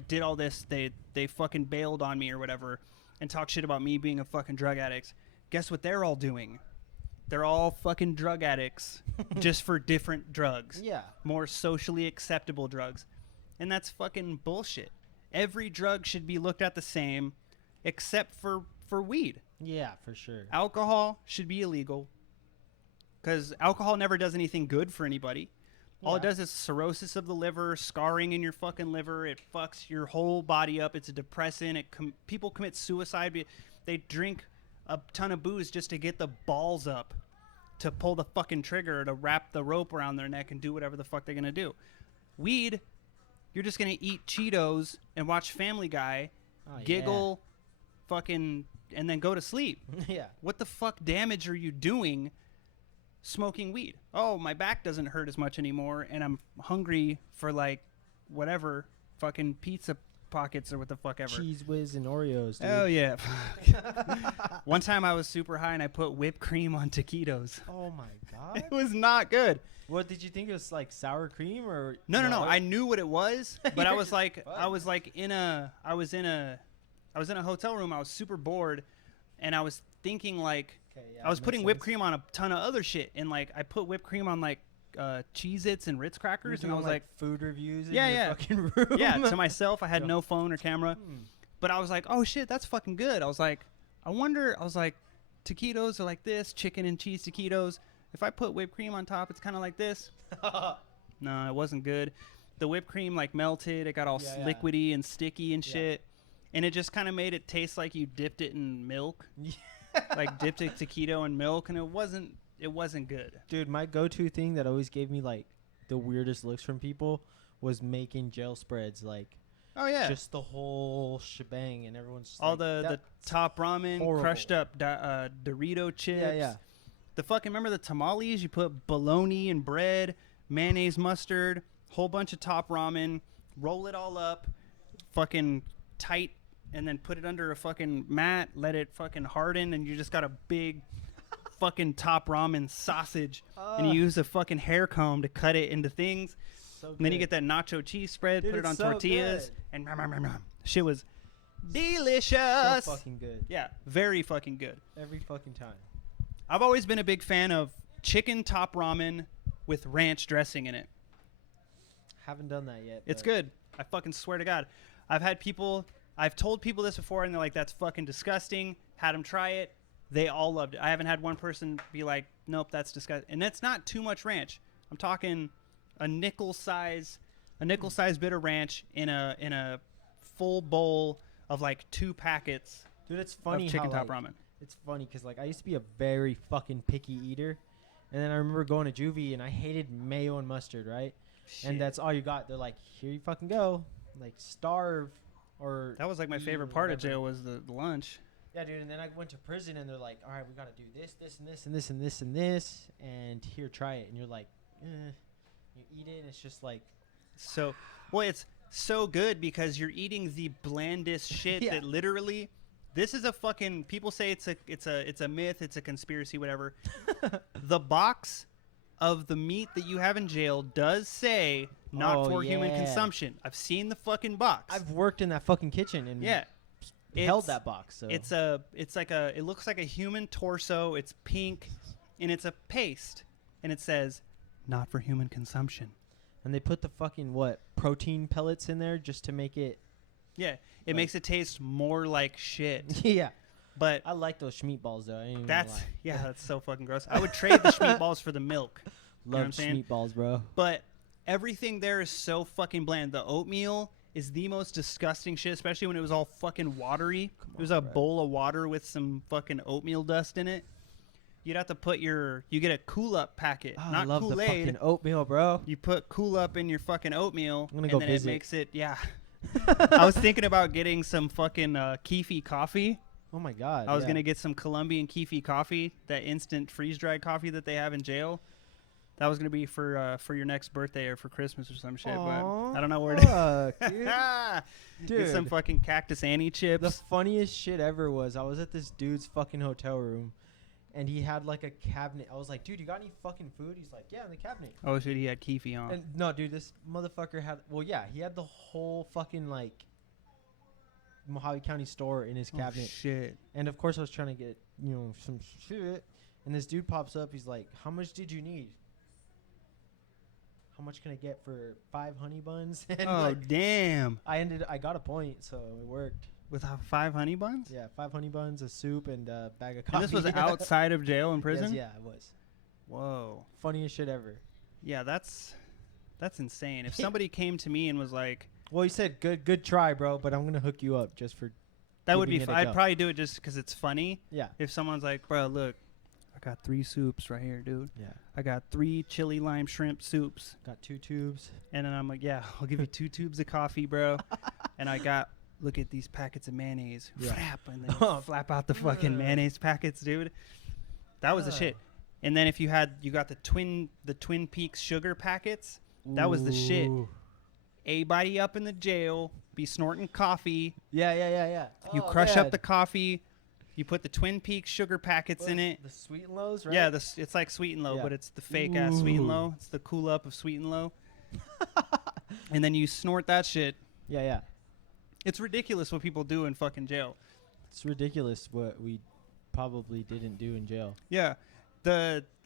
did all this, they fucking bailed on me or whatever and talk shit about me being a fucking drug addict. guess what they're all doing? They're all fucking drug addicts, just for different drugs. Yeah. More socially acceptable drugs. And that's fucking bullshit. Every drug should be looked at the same, except for weed. Yeah, for sure. Alcohol should be illegal, because alcohol never does anything good for anybody. All it does is cirrhosis of the liver, scarring in your fucking liver. It fucks your whole body up. It's a depressant. People commit suicide. They drink a ton of booze just to get the balls up to pull the fucking trigger, to wrap the rope around their neck and do whatever the fuck they're going to do. Weed, you're just going to eat Cheetos and watch Family Guy, giggle, fucking, and then go to sleep. Yeah. What the fuck damage are you doing smoking weed? Oh, my back doesn't hurt as much anymore, and I'm hungry for, like, whatever, fucking pizza pockets or what the fuck ever. Cheese Whiz and Oreos, dude. Oh, yeah. One time I was super high, and I put whipped cream on taquitos. Oh, my God. It was not good. What did you think? It was like sour cream or? No. I knew what it was, but I was like, in a hotel room. I was super bored, and I was thinking, like, Okay, yeah, I was makes putting whipped sense. cream on a ton of other shit, and like I put whipped cream on like Cheez-Its and Ritz crackers, You're and I was doing, like, food reviews in Yeah, your yeah. fucking room. yeah, to myself. I had Yeah. no phone or camera, but I was like, oh shit, that's fucking good. I was like, taquitos are like this, chicken and cheese taquitos. If I put whipped cream on top, it's kind of like this. No, it wasn't good. The whipped cream like melted. It got all Yeah, yeah. liquidy and sticky and Yeah. shit, and it just kind of made it taste like you dipped it in milk, like dipped a taquito in milk, and it wasn't good. Dude, my go-to thing that always gave me like the weirdest looks from people was making jail spreads, like Oh yeah, just the whole shebang, and everyone's just all like, the "That's top ramen, horrible." crushed up Dorito chips. Yeah, yeah. The fucking, remember the tamales? You put bologna and bread, mayonnaise, mustard, whole bunch of top ramen, roll it all up, fucking tight, and then put it under a fucking mat, let it fucking harden, and you just got a big fucking top ramen sausage. And you use a fucking hair comb to cut it into things. So And then you good. get that nacho cheese spread, Dude, put it it's on so tortillas, good. and shit was delicious. so fucking good Yeah, very fucking good. every fucking time. I've always been a big fan of chicken top ramen with ranch dressing in it. Haven't done that yet. It's but good. I fucking swear to God. I've told people this before, and they're like, that's fucking disgusting. Had them try it. They all loved it. I haven't had one person be like, nope, that's disgusting. And that's not too much ranch. I'm talking a nickel size bit of ranch in a full bowl of like 2 packets Dude, it's funny of chicken how top like, ramen. it's funny because like I used to be a very fucking picky eater, and then I remember going to juvie and I hated mayo and mustard, right? And Shit. that's all you got. They're like, here you fucking go, like starve or. That was like my eat favorite or part of whatever. jail was the lunch. Yeah, dude. And then I went to prison, and they're like, all right, we got to do this, this, and this, and this, and this, and this, and here, try it. And you're like, you eat it, and it's just like, So, well, it's so good because you're eating the blandest shit Yeah. that literally, this is a fucking, people say it's a myth, it's a conspiracy, whatever. The box of the meat that you have in jail does say not Oh, for human yeah. consumption. I've seen the fucking box. I've worked in that fucking kitchen and yeah. held It's- that box. So it looks like a human torso. It's pink, and it's a paste, and it says, not for human consumption. and they put the fucking protein pellets in there just to make it. Yeah, it Like- makes it taste more like shit. Yeah, But I like those meatballs though. I ain't even gonna that's, lie. yeah, that's so fucking gross. I would trade the meatballs for the milk. know what I'm Love saying? meatballs, bro. But everything there is so fucking bland. The oatmeal is the most disgusting shit, especially when it was all fucking watery. It was a bro. bowl of water with some fucking oatmeal dust in it. You'd have to put you get a Cool Up packet, Oh, I not love the Kool-Aid. fucking oatmeal, bro. You put Cool Up in your fucking oatmeal, I'm gonna and go then visit. it makes it, yeah. I was thinking about getting some fucking Keefy coffee. Oh my god. I was yeah. gonna get some Colombian Keefy coffee, that instant freeze-dried coffee that they have in jail. That was gonna be for your next birthday or for Christmas or some shit, Aw, but I don't know where to. fuck, dude. Get some Dude. fucking Cactus Annie chips. The funniest shit ever was I was at this dude's fucking hotel room, and he had like a cabinet. I was like, dude, you got any fucking food? He's like, yeah, in the cabinet. Oh shit, he had Keefy on. And no, dude, this motherfucker had. Well, yeah, he had the whole fucking like Mojave County store in his cabinet. Shit. And of course, I was trying to get, some shit. And this dude pops up. He's like, "How much did you need? How much can I get for 5 honey buns?" And Oh, damn. I got a point, so it worked. With 5 honey buns? Yeah, 5 honey buns, a soup, and a bag of coffee. And this was outside of jail and prison? Yes, yeah, it was. Whoa. Funniest shit ever. Yeah, that's insane. If somebody came to me and was like, Well, he said, good try, bro, but I'm gonna hook you up just for. that would be giving it a I'd go. probably do it just because it's funny. Yeah. If someone's like, bro, look, I got 3 soups right here, dude. Yeah. I got 3 chili lime shrimp soups. Got 2 tubes. And then I'm like, yeah, I'll give you 2 tubes of coffee, bro. And I got, look at these packets of mayonnaise. Yeah. Flap, and then flap out the fucking mayonnaise packets, dude. That was the shit. And then if you got the Twin Peaks sugar packets, that was the shit. Ooh. Everybody up in the jail be snorting coffee. Yeah. You crush up the coffee. You put the Twin Peaks sugar packets in it. The Sweet and Lows, right? Yeah, it's like Sweet and Low, Yeah. but it's the fake ass Sweet and Ooh. Low. It's the cool up of Sweet and Low. And then you snort that shit. Yeah. It's ridiculous what people do in fucking jail. It's ridiculous what we probably didn't do in jail. Yeah.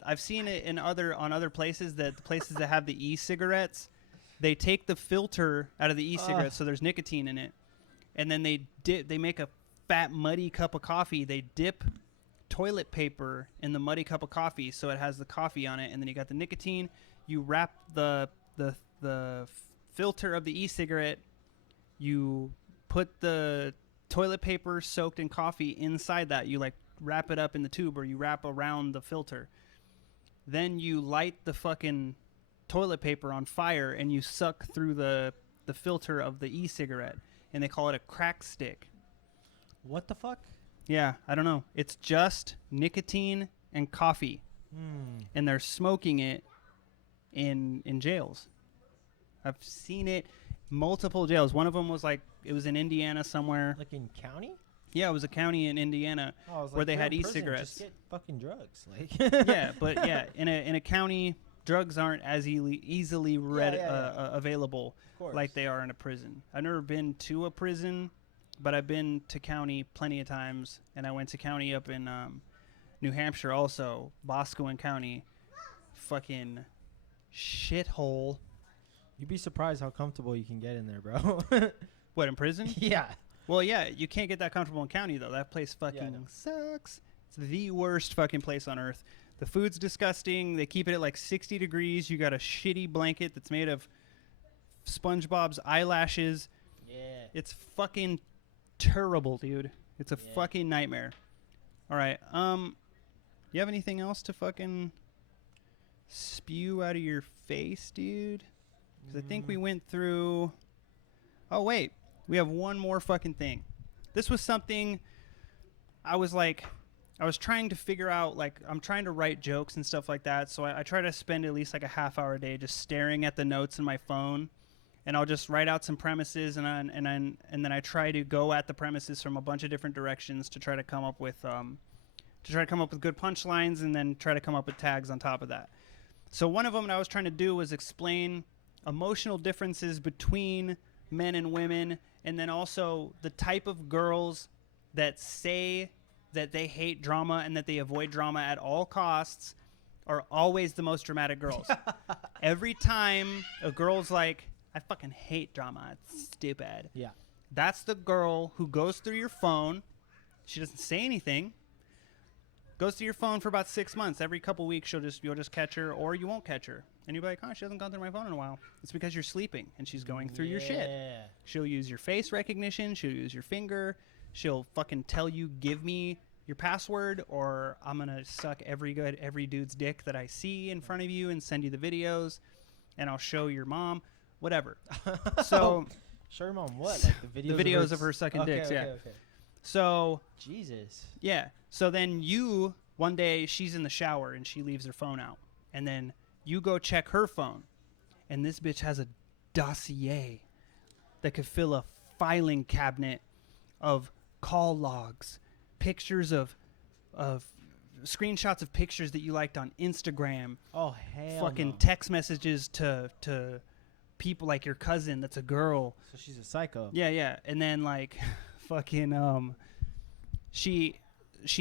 I've seen it on other places, that the places that have the e-cigarettes, they take the filter out of the e-cigarettes, so there's nicotine in it, and then they make a fat muddy cup of coffee. They dip toilet paper in the muddy cup of coffee so it has the coffee on it, and then you got the nicotine. You wrap the filter of the e-cigarette. You put the toilet paper soaked in coffee inside that. You like wrap it up in the tube, or you wrap around the filter. Then you light the fucking toilet paper on fire and you suck through the filter of the e-cigarette, and they call it a crack stick. What the fuck? Yeah, I don't know. It's just nicotine and coffee, and they're smoking it in jails. I've seen it multiple jails. One of them was like, it was in Indiana somewhere. Like in county? Yeah, it was a county in Indiana Oh, I was where like, they you're had in prison, e-cigarettes. Just get fucking drugs. Like. Yeah, but yeah, in a county, drugs aren't as easily available Of course. like they are in a prison. I've never been to a prison, but I've been to county plenty of times, and I went to county up in New Hampshire also, Boscawen County. Fucking shithole. You'd be surprised how comfortable you can get in there, bro. What, in prison? Yeah. Well, yeah, you can't get that comfortable in county, though. That place I fucking know. sucks. It's the worst fucking place on earth. The food's disgusting. They keep it at like 60 degrees. You got a shitty blanket that's made of SpongeBob's eyelashes. Yeah. It's fucking terrible, dude. It's a Yeah. fucking nightmare. All right. You have anything else to fucking spew out of your face, dude? Because I think we went through... Oh, wait. We have one more fucking thing. This was something I was trying to figure out, like, I'm trying to write jokes and stuff like that, so I try to spend at least like a half hour a day just staring at the notes in my phone, and I'll just write out some premises, and then I try to go at the premises from a bunch of different directions to try to come up with good punchlines, and then try to come up with tags on top of that. So one of them that I was trying to do was explain emotional differences between men and women, and then also the type of girls that say that they hate drama and that they avoid drama at all costs are always the most dramatic girls. Every time a girl's like, I fucking hate drama, it's stupid. Yeah. That's the girl who goes through your phone. She doesn't say anything. Goes through your phone for about 6 months. Every couple weeks, you'll just catch her, or you won't catch her. And you'll be like, oh, she hasn't gone through my phone in a while. It's because you're sleeping, and she's going through your shit. Yeah. She'll use your face recognition. She'll use your finger. She'll fucking tell you, give me your password, or I'm going to suck every dude's dick that I see in front of you and send you the videos, and I'll show your mom, whatever. So Show your mom what? Like the videos, of her sucking dicks, yeah. Okay. So Jesus. yeah. So then one day she's in the shower and she leaves her phone out. And then you go check her phone. And this bitch has a dossier that could fill a filing cabinet of call logs, pictures of screenshots of pictures that you liked on Instagram. Oh, hell Fucking no. text messages to people like your cousin that's a girl. So she's a psycho. Yeah. And then like fucking she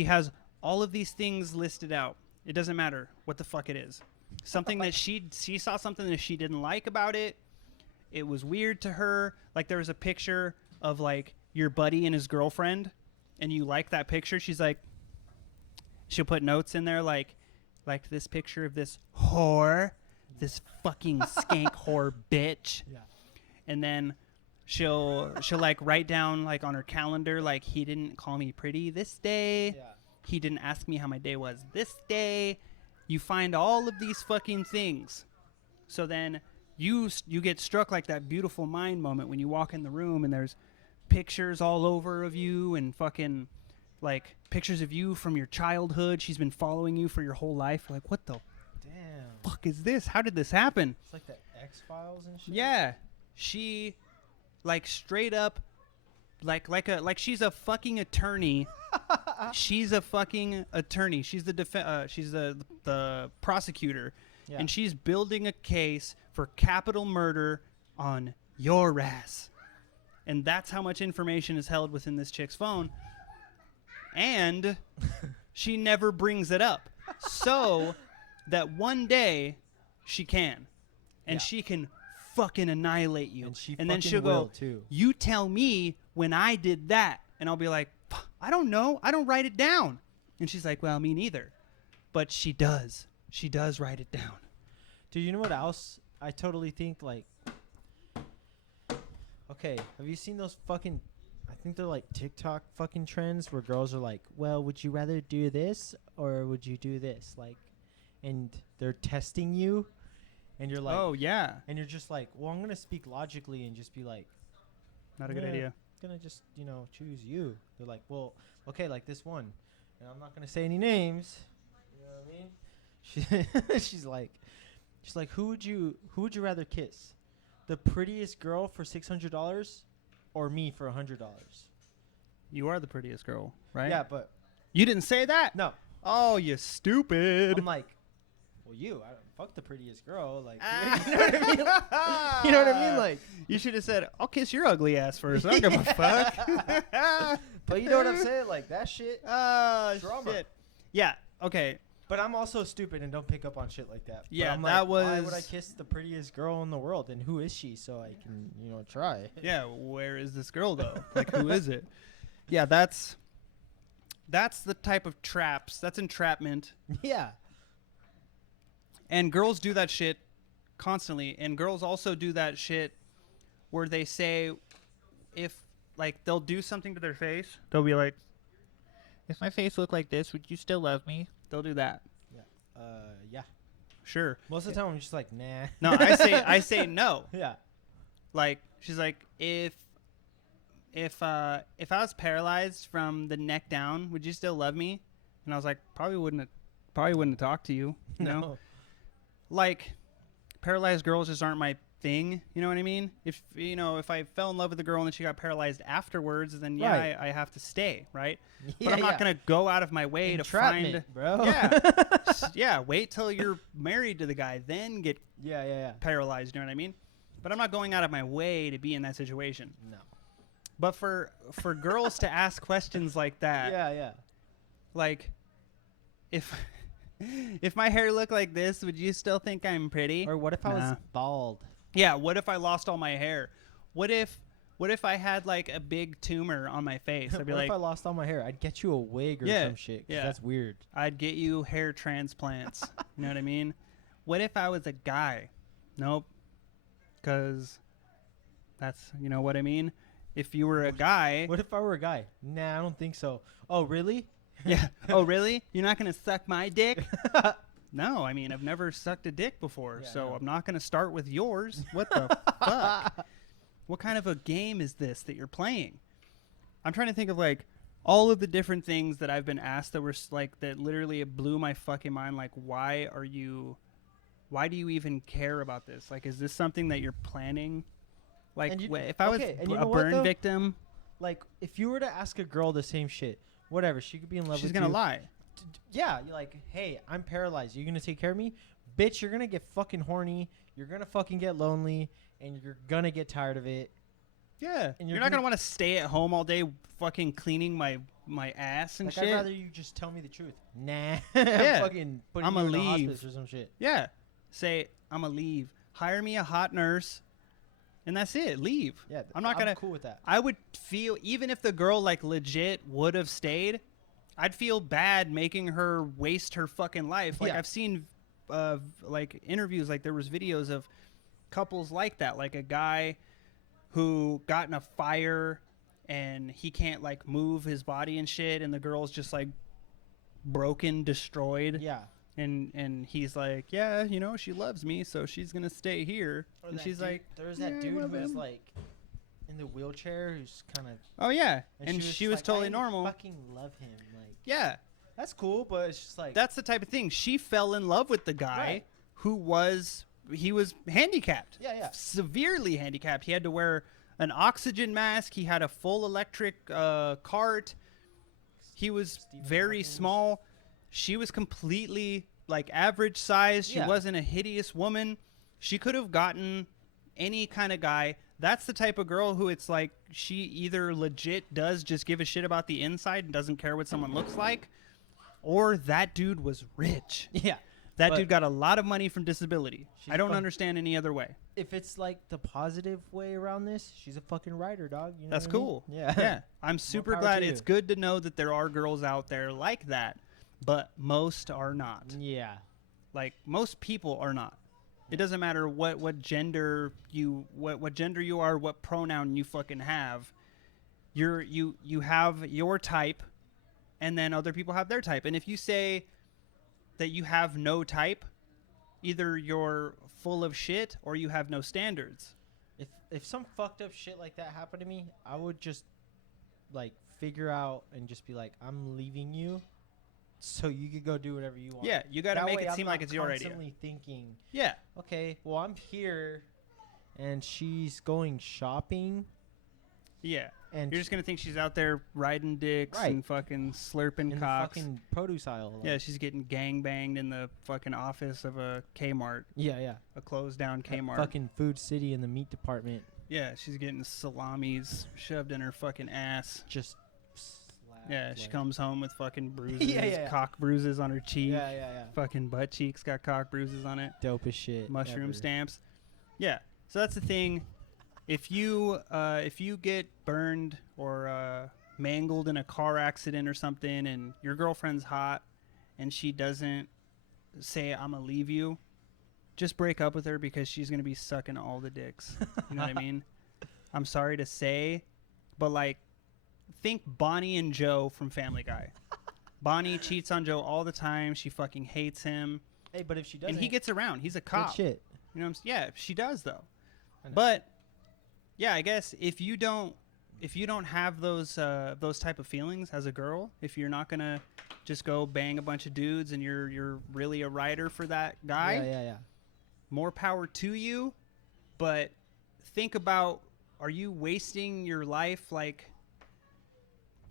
has all of these things listed out. It doesn't matter what the fuck it is. Something that she saw something that she didn't like about it. It was weird to her. Like there was a picture of like your buddy and his girlfriend, and you like that picture. She's like, she'll put notes in there like this picture of this whore, this fucking skank whore bitch. Yeah. And then she'll like write down like on her calendar like he didn't call me pretty this day. Yeah. He didn't ask me how my day was this day. You find all of these fucking things. So then you get struck like that beautiful mind moment when you walk in the room and there's pictures all over of you and fucking like pictures of you from your childhood. She's been following you for your whole life. You're like, what the Damn. fuck is this? How did this happen? It's like the X-Files and shit. Yeah. She like straight up like she's a fucking attorney. She's a fucking attorney. She's the prosecutor. Yeah. And she's building a case for capital murder on your ass. And that's how much information is held within this chick's phone. And she never brings it up. So that one day she can. And Yeah. she can fucking annihilate you. And then she'll go, too. you tell me when I did that. And I'll be like, I don't know. I don't write it down. And she's like, well, me neither. But she does. She does write it down. Dude, you know what else I totally think, like, okay, have you seen those fucking, I think they're like TikTok fucking trends where girls are like, well, would you rather do this or would you do this? Like, and they're testing you and you're like, oh, yeah. and you're just like, well, I'm going to speak logically and just be like, Not a good Yeah. idea. gonna just, you know, choose you. They're like, well, okay, like this one, and I'm not gonna say any names. You know what I mean? She's like, who would you rather kiss, the prettiest girl for $600 or me for $100? You are the prettiest girl, right? Yeah, but You didn't say that? no, Oh, you stupid. I'm like, well, I don't fuck the prettiest girl, like, you know what I mean? You know what I mean? Like, you should have said, I'll kiss your ugly ass first. I don't give a fuck. but you know what I'm saying? Like that shit. Oh, Drama. shit. Yeah, okay. But I'm also stupid and don't pick up on shit like that. But Yeah, I'm that like, why would was- I kiss the prettiest girl in the world? And who is she? So I can, you know, try. Yeah, where is this girl, though? Like, who is it? Yeah, that's the type of traps. That's entrapment. Yeah. And girls do that shit constantly. And girls also do that shit where they say, if, like, they'll do something to their face, they'll be like, if my face looked like this, would you still love me? They'll do that. Yeah. Sure. Most of the time, I'm just like, nah. No, I say no. Yeah. Like, she's like, if I was paralyzed from the neck down, would you still love me? And I was like, probably wouldn't have talked to you. You know? Like, paralyzed girls just aren't my thing. You know what I mean? If I fell in love with a girl and then she got paralyzed afterwards, then yeah, Right. I have to stay, right? Yeah, But I'm not gonna go out of my way to Entrapment, find. bro. Yeah, yeah. Wait till you're married to the guy, then get Yeah. paralyzed. You know what I mean? But I'm not going out of my way to be in that situation. No. But for girls to ask questions like that, Yeah. like, if my hair looked like this, would you still think I'm pretty? Or what if I Nah. was bald? Yeah, what if I lost all my hair? What if I had like a big tumor on my face? I'd be What like, if I lost all my hair? I'd get you a wig or Yeah, some shit. 'Cause yeah. That's weird. I'd get you hair transplants. You know what I mean? What if I was a guy? Nope. Because that's, you know what I mean? If you were a guy. What if I were a guy? Nah, I don't think so. Oh, really? Yeah. Oh, really? You're not going to suck my dick? No, I mean, I've never sucked a dick before, Yeah, so no. I'm not going to start with yours. What the fuck? What kind of a game is this that you're playing? I'm trying to think of, like, all of the different things that I've been asked that were, like, that literally blew my fucking mind. Like, why do you even care about this? Like, is this something that you're planning? Like, And you- if I was okay, and you a know what, burn though? victim, Like, if you were to ask a girl the same shit, whatever, she could be in love she's with going to you. lie. Yeah, you're like, hey, I'm paralyzed. You're gonna take care of me, bitch. You're gonna get fucking horny. You're gonna fucking get lonely, and you're gonna get tired of it. Yeah. And You're not going to want to stay at home all day fucking cleaning my ass and like, shit. I'd rather you just tell me the truth. Nah. Yeah. Fucking putting I'ma you in the leave. hospice or some shit. Yeah. Say, I'm going to leave. Hire me a hot nurse. And that's it. Leave. Yeah. I'm not going to. cool with that. I would feel, even if the girl like legit would have stayed, I'd feel bad making her waste her fucking life. Like Yeah. I've seen like interviews, like there was videos of couples like that, like a guy who got in a fire and he can't like move his body and shit, and the girl's just like broken, destroyed. Yeah. And he's like, yeah, you know, she loves me, so she's gonna stay here. Or And that she's dude- like, there's "Yeah, that I dude love who's him." like in the wheelchair who's kind of. oh yeah, and she was like, totally I normal. Fucking love him. Like Yeah, that's cool, but it's just like that's the type of thing. She fell in love with the guy Right. who was handicapped. Yeah, yeah. Severely handicapped. He had to wear an oxygen mask. He had a full electric cart. He was Stephen very Hawking's. small. She was completely like average size. She Yeah. wasn't a hideous woman. She could have gotten any kind of guy. That's the type of girl who it's like she either legit does just give a shit about the inside and doesn't care what someone looks like, or that dude was rich. yeah. That But dude got a lot of money from disability. She's I don't fun- understand any other way. If it's like the positive way around this, she's a fucking writer, dog. You know That's what I mean? cool. Yeah. Yeah. I'm super power glad. to It's you. good to know that there are girls out there like that, but most are not. Yeah. Like most people are not. It doesn't matter what gender what gender you are, what pronoun you fucking have. You have your type, and then other people have their type. And if you say that you have no type, either you're full of shit or you have no standards. If some fucked up shit like that happened to me, I would just like figure out and just be like, I'm leaving you, so you could go do whatever you want. Yeah, you got to That make way it I'm seem not like it's your idea. Constantly thinking, Yeah. okay, well I'm here, and she's going shopping, Yeah. and You're just going to think she's out there riding dicks Right. and fucking slurping in cocks. the fucking produce aisle. Like, Yeah, she's getting gang banged in the fucking office of a Kmart, yeah. a closed down At Kmart. fucking Food City in the meat department. Yeah, she's getting salamis shoved in her fucking ass. Just slapped, Yeah, she like- comes home with fucking bruises, Yeah. cock bruises on her cheek. Yeah. Fucking butt cheeks got cock bruises on it. Dope as shit. Mushroom ever. stamps. Yeah, so that's the thing. If you get burned or mangled in a car accident or something, and your girlfriend's hot, and she doesn't say "I'm gonna leave you," just break up with her because she's gonna be sucking all the dicks. You know what I mean? I'm sorry to say, but like, think Bonnie and Joe from Family Guy. Bonnie cheats on Joe all the time. She fucking hates him, Hey, but if she doesn't, and he gets around. He's a good cop. shit. You know what I'm saying? Yeah, she does though. I know. But yeah, I guess if you don't have those type of feelings as a girl, if you're not gonna just go bang a bunch of dudes and you're really a rider for that guy, Yeah. more power to you. But think about, are you wasting your life? Like,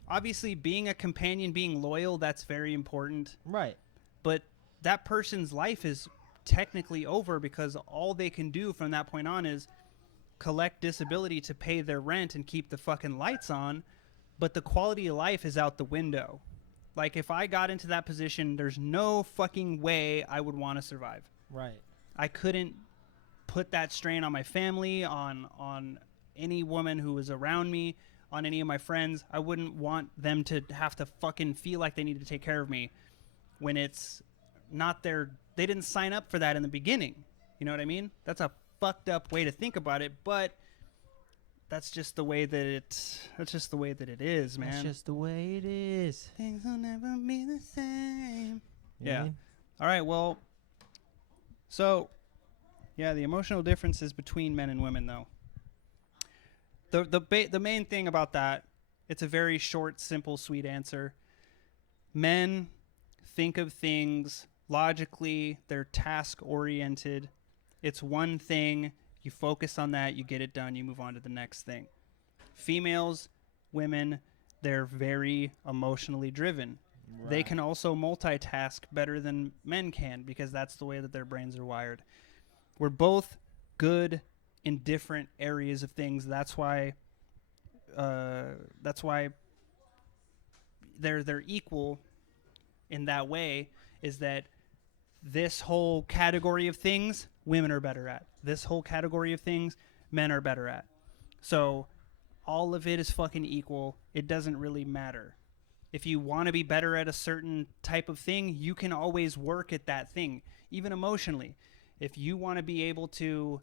obviously being a companion, being loyal, that's very important. Right. But that person's life is technically over because all they can do from that point on is collect disability to pay their rent and keep the fucking lights on, but the quality of life is out the window. Like, if I got into that position, there's no fucking way I would want to survive. Right. I couldn't put that strain on my family, on any woman who was around me, on any of my friends. I wouldn't want them to have to fucking feel like they need to take care of me when it's not their, they didn't sign up for that in the beginning. You know what I mean? That's a fucked up way to think about it, but that's just the way that it is, man. That's just the way it is. Things will never be the same. You know what I Yeah. mean? All right, well, so yeah, the emotional differences between men and women, though. The main thing about that, it's a very short, simple, sweet answer. Men think of things logically, they're task oriented. It's one thing, you focus on that, you get it done, you move on to the next thing. Females, women, they're very emotionally driven. They Right. can also multitask better than men can because that's the way that their brains are wired. We're both good in different areas of things. That's why that's why they're equal in that way, is that this whole category of things women are better at. This whole category of things men are better at. So all of it is fucking equal. It doesn't really matter. If you want to be better at a certain type of thing, you can always work at that thing, even emotionally. If you want to be able to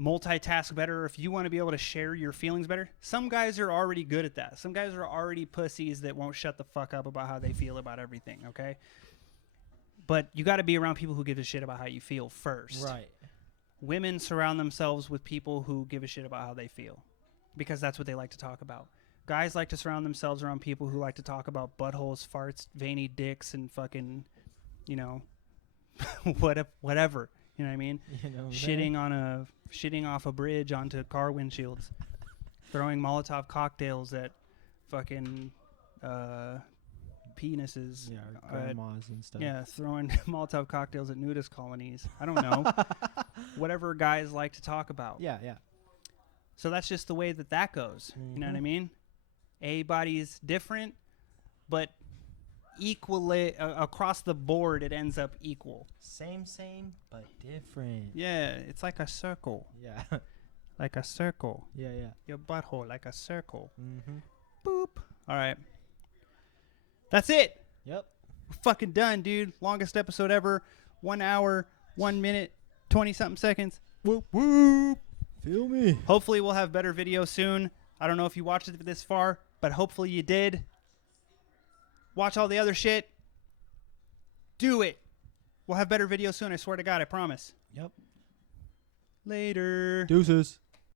multitask better, if you want to be able to share your feelings better, some guys are already good at that. Some guys are already pussies that won't shut the fuck up about how they feel about everything, okay? But you got to be around people who give a shit about how you feel first. Right. Women surround themselves with people who give a shit about how they feel because that's what they like to talk about. Guys like to surround themselves around people who like to talk about buttholes, farts, veiny dicks, and fucking, you know, whatever. You know what I mean? You know, Shitting off a bridge onto car windshields, throwing Molotov cocktails at fucking penises. Yeah, grandmas and stuff. Yeah, throwing Molotov cocktails at nudist colonies. I don't know. Whatever guys like to talk about. Yeah, yeah. So that's just the way that goes. You know what I mean? Everybody's different, but equally across the board, it ends up equal. Same, but different. Yeah, it's like a circle. Yeah. Like a circle. Yeah, yeah. Your butthole, like a circle. Mm-hmm. Boop. All right. That's it. Yep. We're fucking done, dude. Longest episode ever. 1 hour, 1 minute, 20-something seconds. Whoop, whoop. Feel me. Hopefully we'll have better video soon. I don't know if you watched it this far, but hopefully you did. Watch all the other shit. Do it. We'll have better videos soon. I swear to God, I promise. Yep. Later. Deuces.